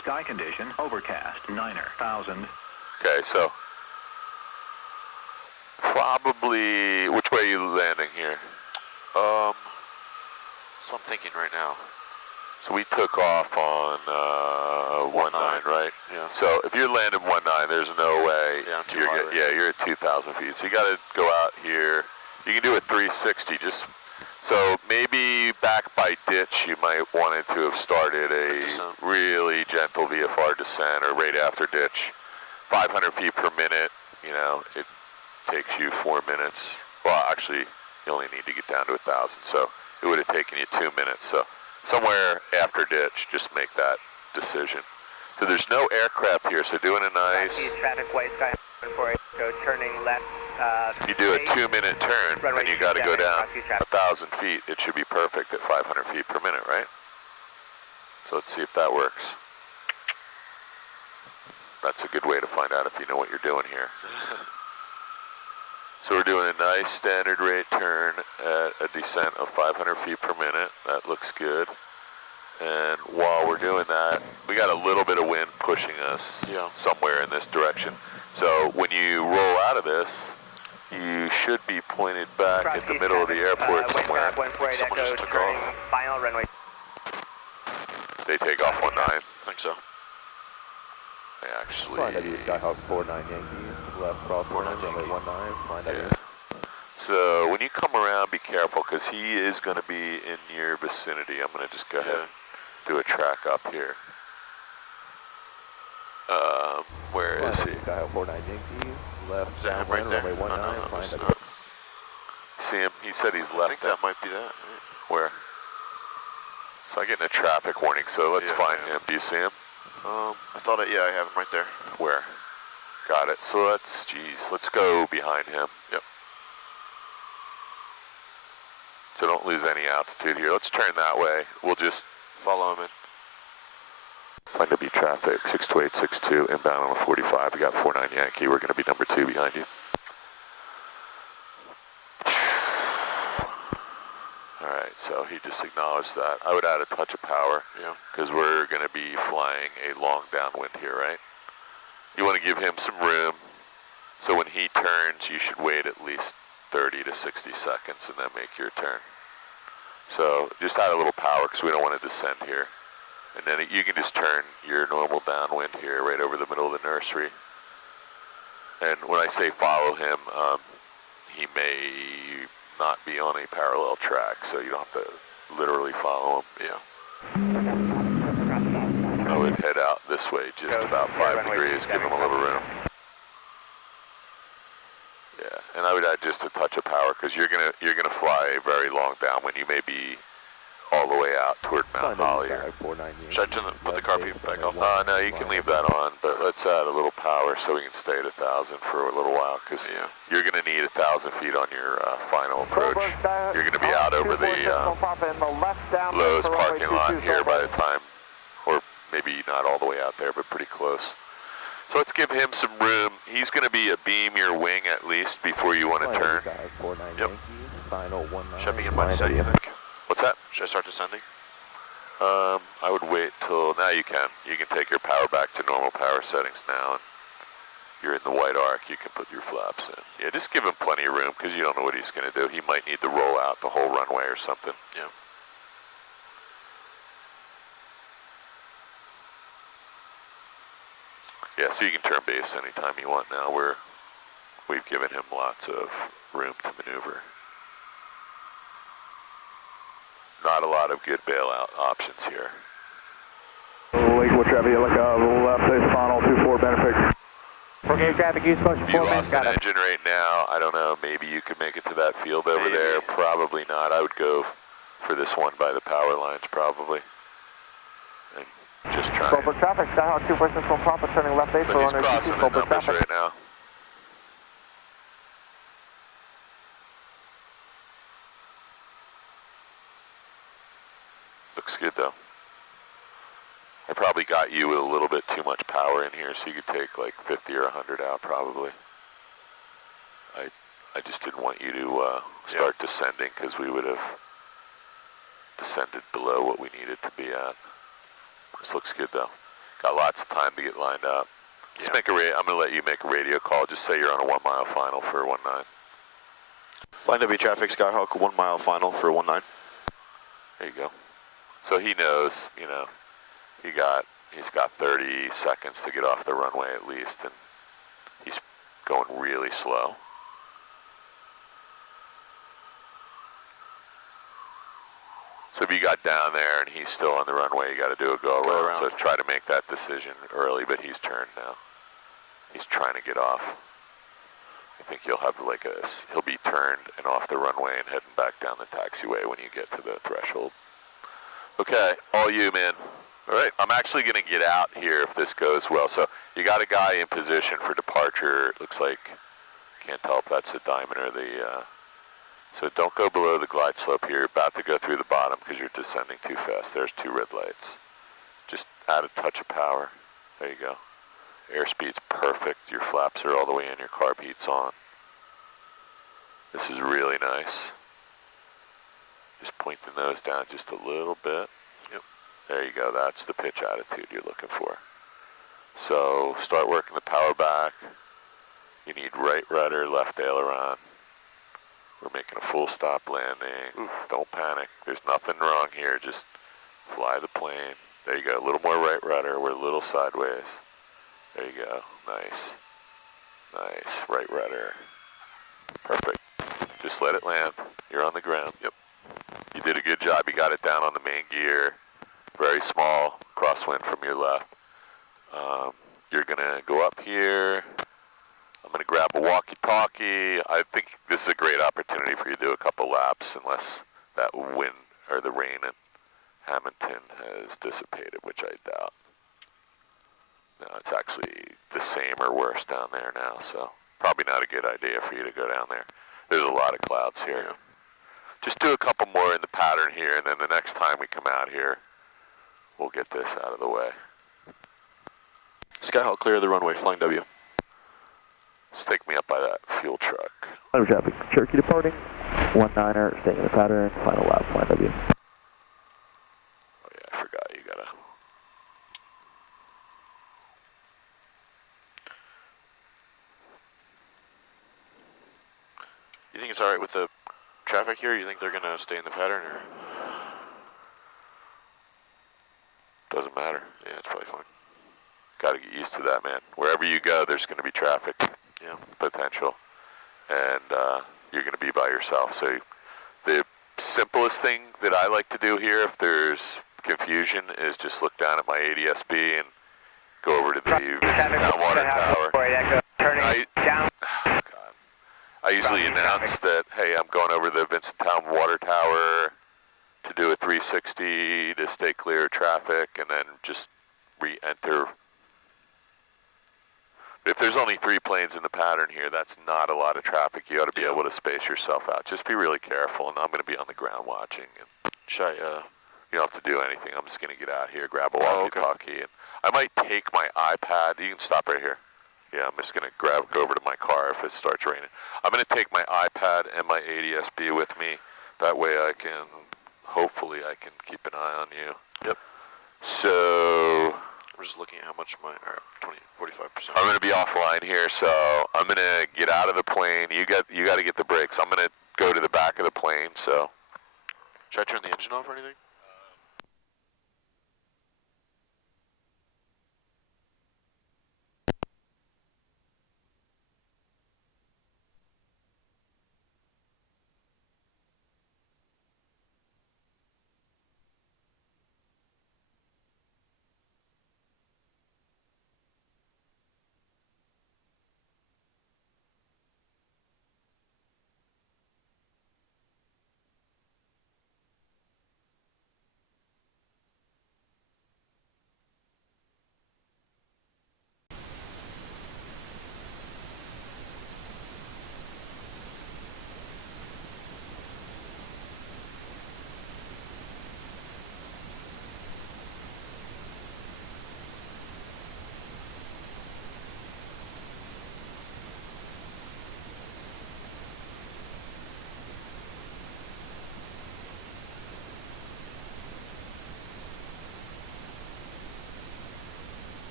Sky condition overcast 9,000. Okay, so probably, which way are you landing here? So I'm thinking right now. So we took off on 19, right? Yeah. So if you're landing 19, there's no way Yeah, you're at 2,000 feet. So you got to go out here. You can do a 360. So maybe back by Ditch, you might wanted to have started a really gentle VFR descent, or right after Ditch, 500 feet per minute. You know, it takes you 4 minutes. Well, actually, you only need to get down to 1,000. So it would have taken you 2 minutes. So somewhere after Ditch, just make that decision. So there's no aircraft here, so doing a nice... Traffic, white Skyhawk 148 Echo, turning left. You do a 2-minute turn, runway and you got to go 27, down cross-east traffic. 1,000 feet. It should be perfect at 500 feet per minute, right? So let's see if that works. That's a good way to find out if you know what you're doing here. So we're doing a nice standard rate turn at a descent of 500 feet per minute. That looks good. And while we're doing that, we got a little bit of wind pushing us somewhere in this direction. So when you roll out of this, you should be pointed back at the middle of the airport somewhere. Someone just took off. Final runway. They take off 19. I think so. They actually... Flying W Skyhawk 49 Yankee, left crosswind, runway 19, flying W. Yeah. So when you come around, be careful, because he is going to be in your vicinity. I'm going to just go ahead and do a track up here. Where is he? Skyhawk 49 Yankee, left Is that him right there? runway 19, No, flying it's W. not. See him? He said he's I left. think that might be that. Where? So I'm getting a traffic warning, so let's find him. Do you see him? I thought I have him right there. Where? Got it. So let's go behind him. Yep. So don't lose any altitude here. Let's turn that way. We'll just follow him in. Find W traffic, 62862, inbound on a 45. We got 49 Yankee. We're going to be number 2 behind you. All right, so he just acknowledged that. I would add a touch of power, because we're going to be flying a long downwind here, right? You want to give him some room So when he turns, you should wait at least 30 to 60 seconds and then make your turn. So just add a little power because we don't want to descend here. And then you can just turn your normal downwind here right over the middle of the nursery. And when I say follow him, he may not be on a parallel track, so you don't have to literally follow him. Yeah. I would head out this way just about 5 degrees, give him a little room. Yeah, and I would add just a touch of power because you're gonna fly a very long downwind. You may be all the way out toward Mount Holly. Should I put the carpet back off? No, you can leave that on, but let's add a little power so we can stay at 1,000 for a little while because you're going to need 1,000 feet on your final approach. You're going to be out over the Lowe's parking lot here by the time, or maybe not all the way out there, but pretty close. So let's give him some room. He's going to be a beam your wing at least before you want to turn. Yep. Should I begin by descent, you think? What's that? Should I start descending? I would wait till, now you can. You can take your power back to normal power settings now. And you're in the white arc, you can put your flaps in. Yeah, just give him plenty of room because you don't know what he's going to do. He might need to roll out the whole runway or something. Yeah. Yeah, so you can turn base anytime you want now. We've given him lots of room to maneuver. Not a lot of good bailout options here. Lakewood traffic, look left face final 24 benefit. Okay, traffic, use motion 4 minutes. You lost an engine right now. I don't know, maybe you could make it to that field over there. Probably not. I would go for this one by the power lines, probably. And just try. Go for traffic, Skyhawk 2 versus from Papa, turning left base for he's crossing the numbers right now. Looks good though. I probably got you with a little bit too much power in here, so you could take like 50 or 100 out probably. I just didn't want you to start descending because we would have descended below what we needed to be at. This looks good though. Got lots of time to get lined up. Just I'm gonna let you make a radio call. Just say you're on a 1 mile final for 19. Flying W traffic, Skyhawk 1 mile final for 19. There you go. So he knows, you know, he's got 30 seconds to get off the runway at least, and he's going really slow. So if you got down there and he's still on the runway, you got to do a go around. So try to make that decision early, but he's turned now. He's trying to get off. I think he'll have like he'll be turned and off the runway and heading back down the taxiway when you get to the threshold. Okay, all you, man. All right, I'm actually going to get out here if this goes well. So you got a guy in position for departure. It looks like, can't tell if that's the diamond or the, so don't go below the glide slope here. You're about to go through the bottom because you're descending too fast. There's 2 red lights. Just add a touch of power. There you go. Airspeed's perfect. Your flaps are all the way in. Your carb heat's on. This is really nice. Just point the nose down just a little bit. Yep. There you go. That's the pitch attitude you're looking for. So start working the power back. You need right rudder, left aileron. We're making a full stop landing. Oof, don't panic. There's nothing wrong here. Just fly the plane. There you go. A little more right rudder. We're a little sideways. There you go. Nice. Nice. Right rudder. Perfect. Just let it land. You're on the ground. Yep. You did a good job. You got it down on the main gear. Very small crosswind from your left. You're going to go up here. I'm going to grab a walkie-talkie. I think this is a great opportunity for you to do a couple laps unless that wind or the rain in Hamilton has dissipated, which I doubt. No, it's actually the same or worse down there now, so probably not a good idea for you to go down there. There's a lot of clouds here. Yeah. Just do a couple more in the pattern here, and then the next time we come out here, we'll get this out of the way. Skyhawk, clear of the runway, flying W. Just take me up by that fuel truck. Under traffic, Cherokee departing, 19er, staying in the pattern, final lap, flying W. Oh yeah, I forgot, you gotta... You think it's all right with the traffic here? You think they're gonna stay in the pattern, or Doesn't matter. yeah, it's probably fine. Got to get used to that, man. Wherever you go, there's going to be traffic. Yeah. Potential, and you're going to be by yourself. So the simplest thing that I like to do here, if there's confusion, is just look down at my ADSB and go over to the Vincent Town Water Tower. I usually announce that, hey, I'm going over the Vincent Town Water Tower to do a 360 to stay clear of traffic, and then just re-enter. If there's only 3 planes in the pattern here, that's not a lot of traffic. You ought to be able to space yourself out. Just be really careful, and I'm going to be on the ground watching. And you don't have to do anything. I'm just going to get out here, grab a walkie-talkie, and I might take my iPad. You can stop right here. Yeah, I'm just going to go over to my car if it starts raining. I'm going to take my iPad and my ADSB with me. That way hopefully I can keep an eye on you. Yep. So we're just looking at how much my 45%. I'm going to be offline here, so I'm going to get out of the plane. You got to get the brakes. I'm going to go to the back of the plane. So should I turn the engine off or anything?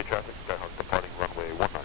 2-way traffic, Skyhawk departing runway 19.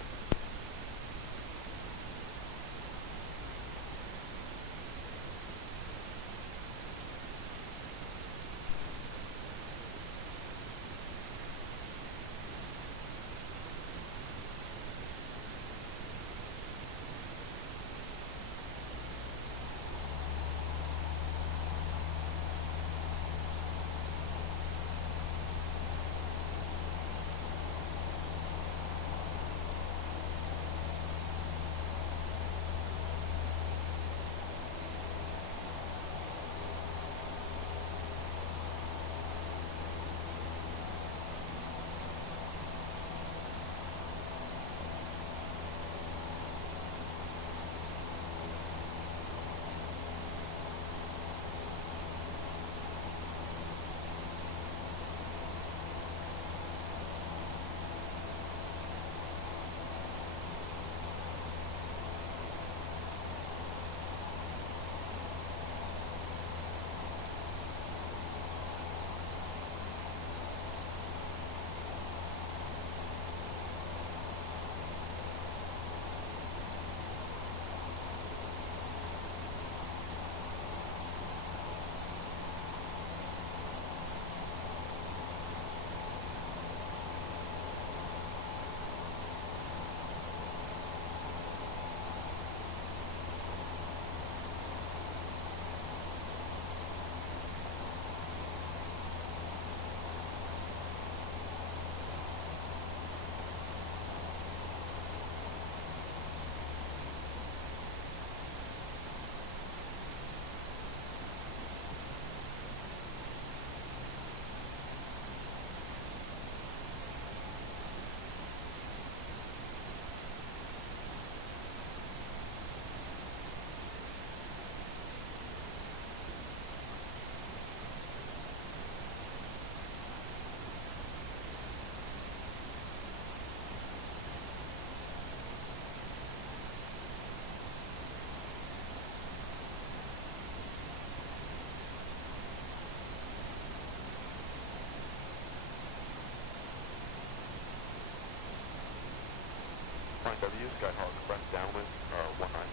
Flying W, Skyhawk, front downwind, 19.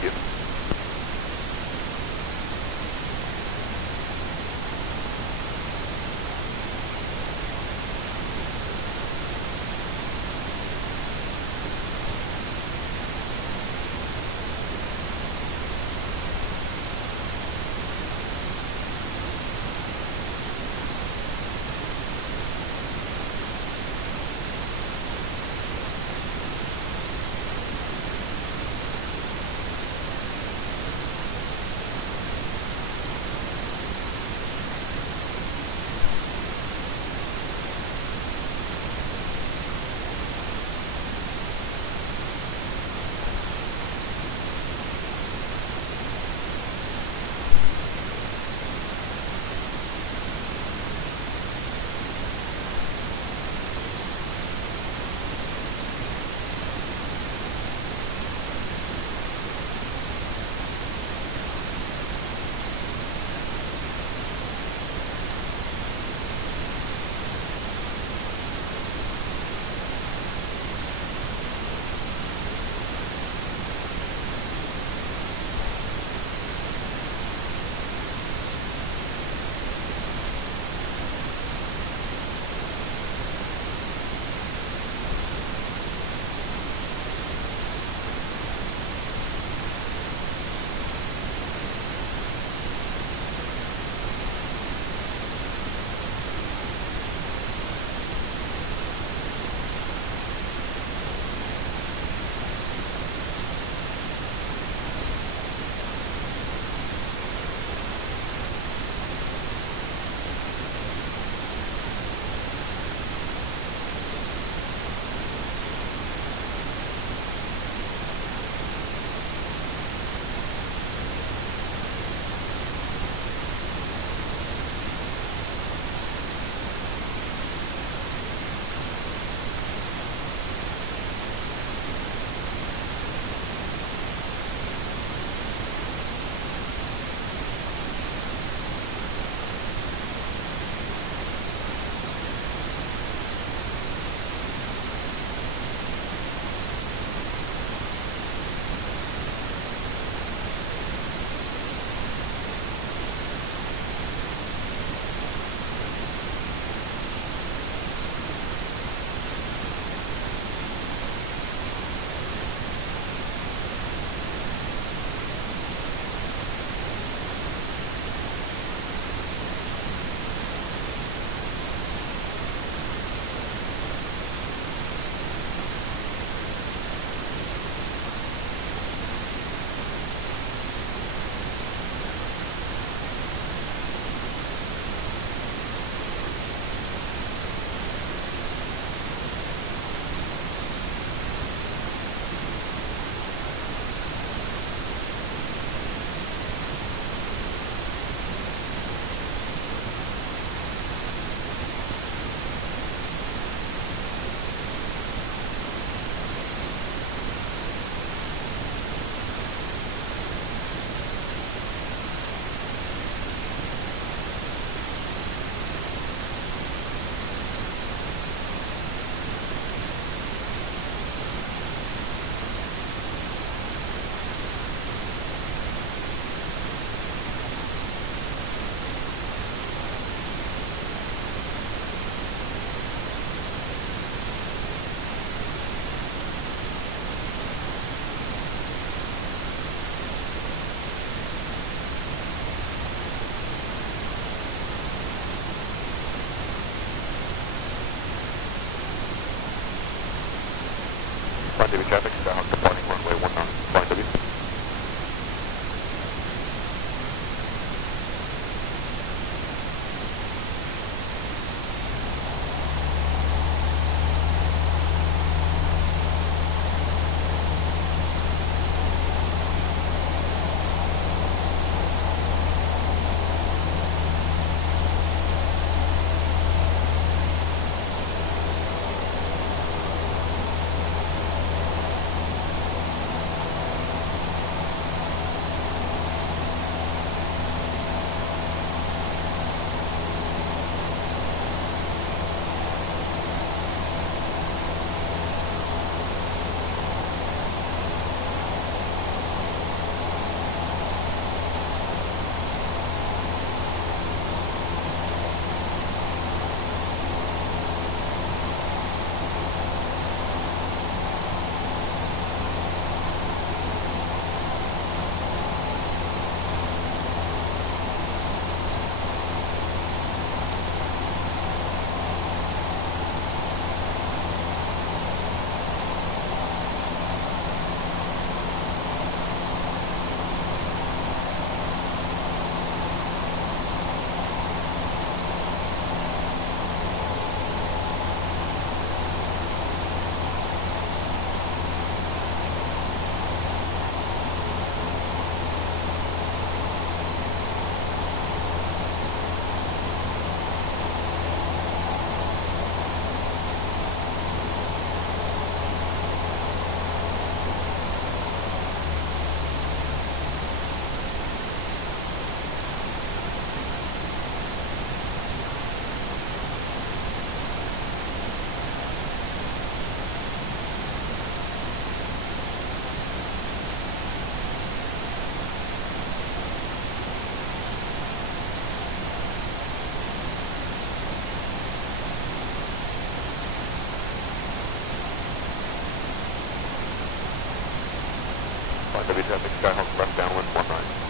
Thank you. Flying W traffic, Skyhawk departing runway 19, flying W. Heavy traffic, Skyhawk left downwind 19.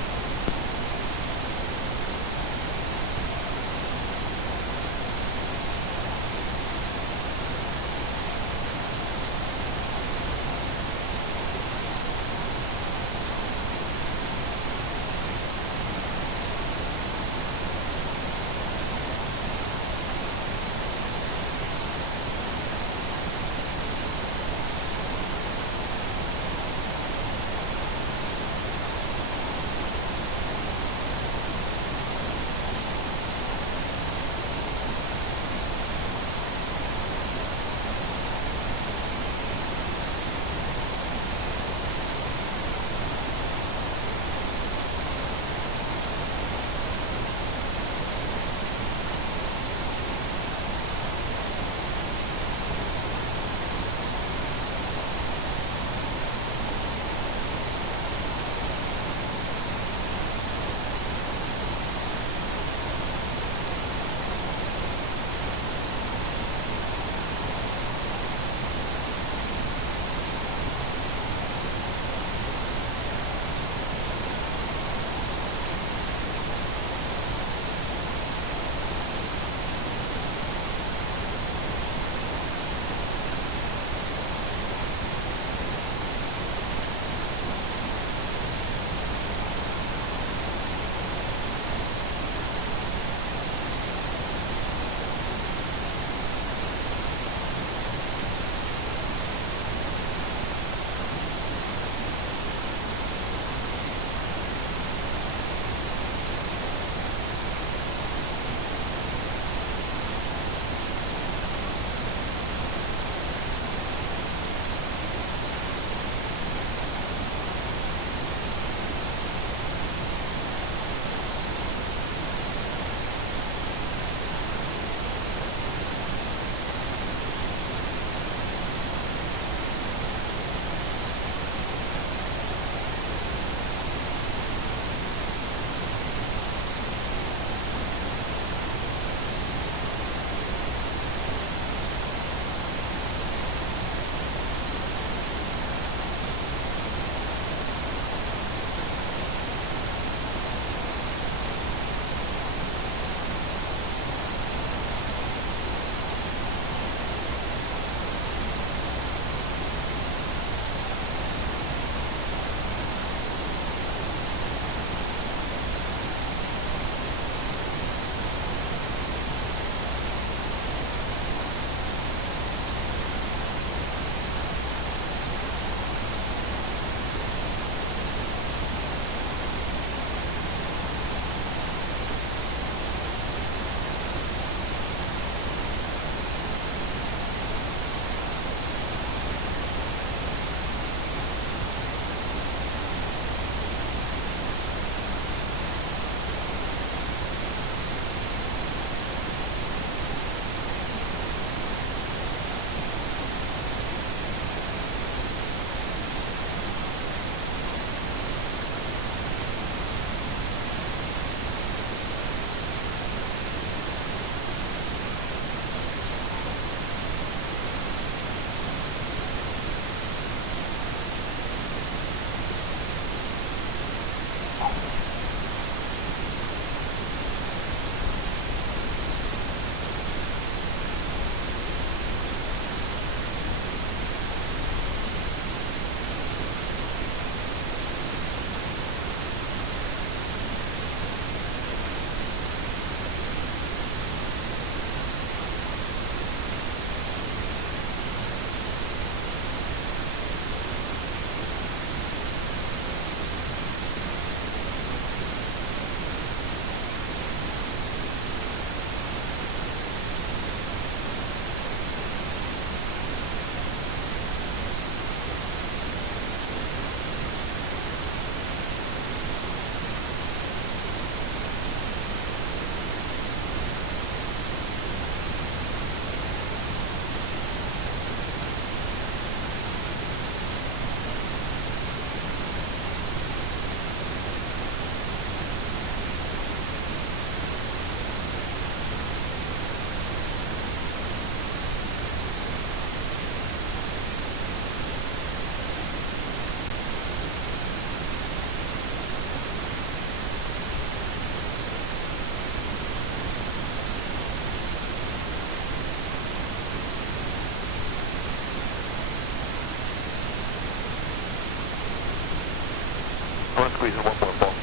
squeeze in one more ball.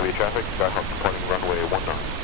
W traffic, Skyhawk departing runway 19.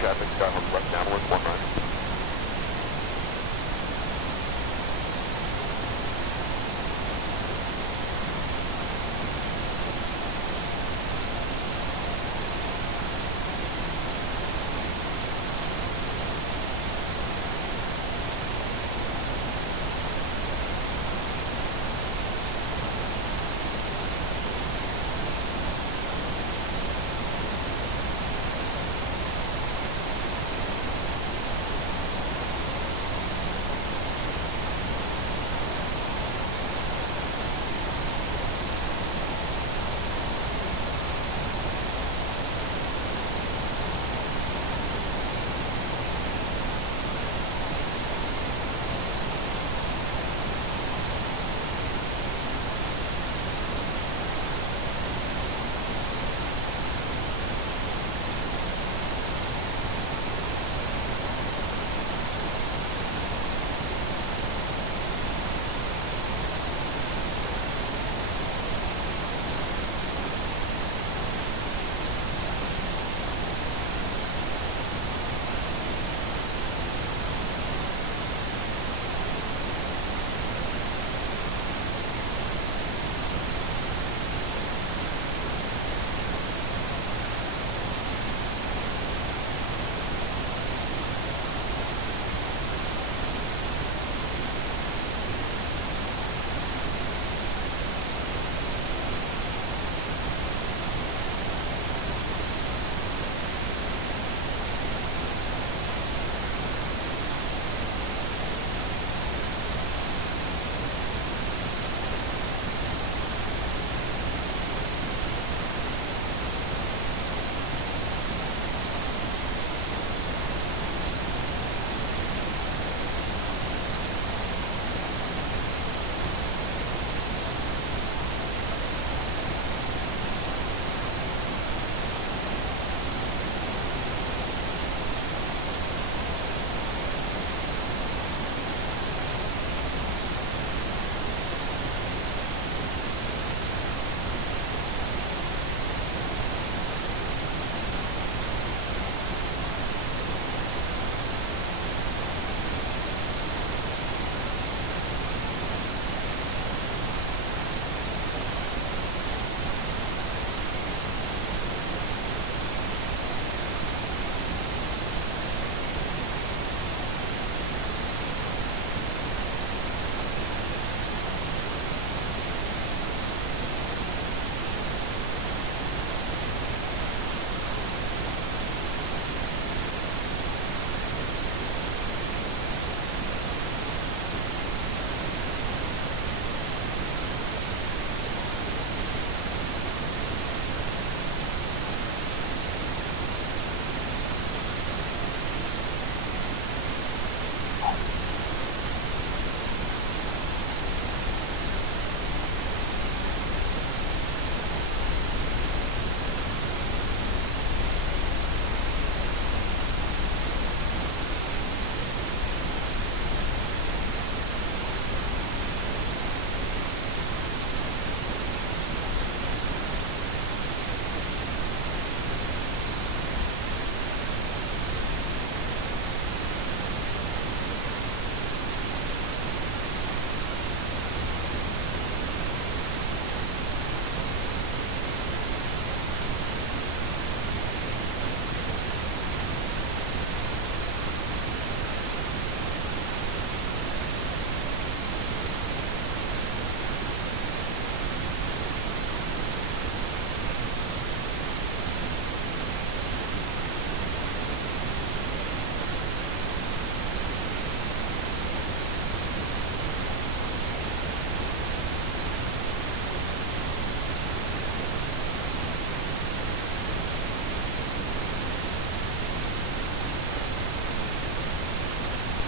traffic, Skyhawk left downwind 19.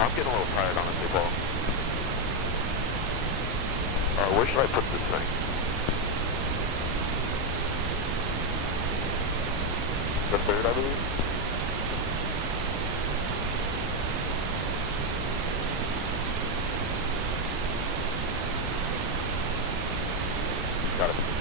I'm getting a little tired, honestly, Paul. Where should I put this thing? The third, I believe? Got it.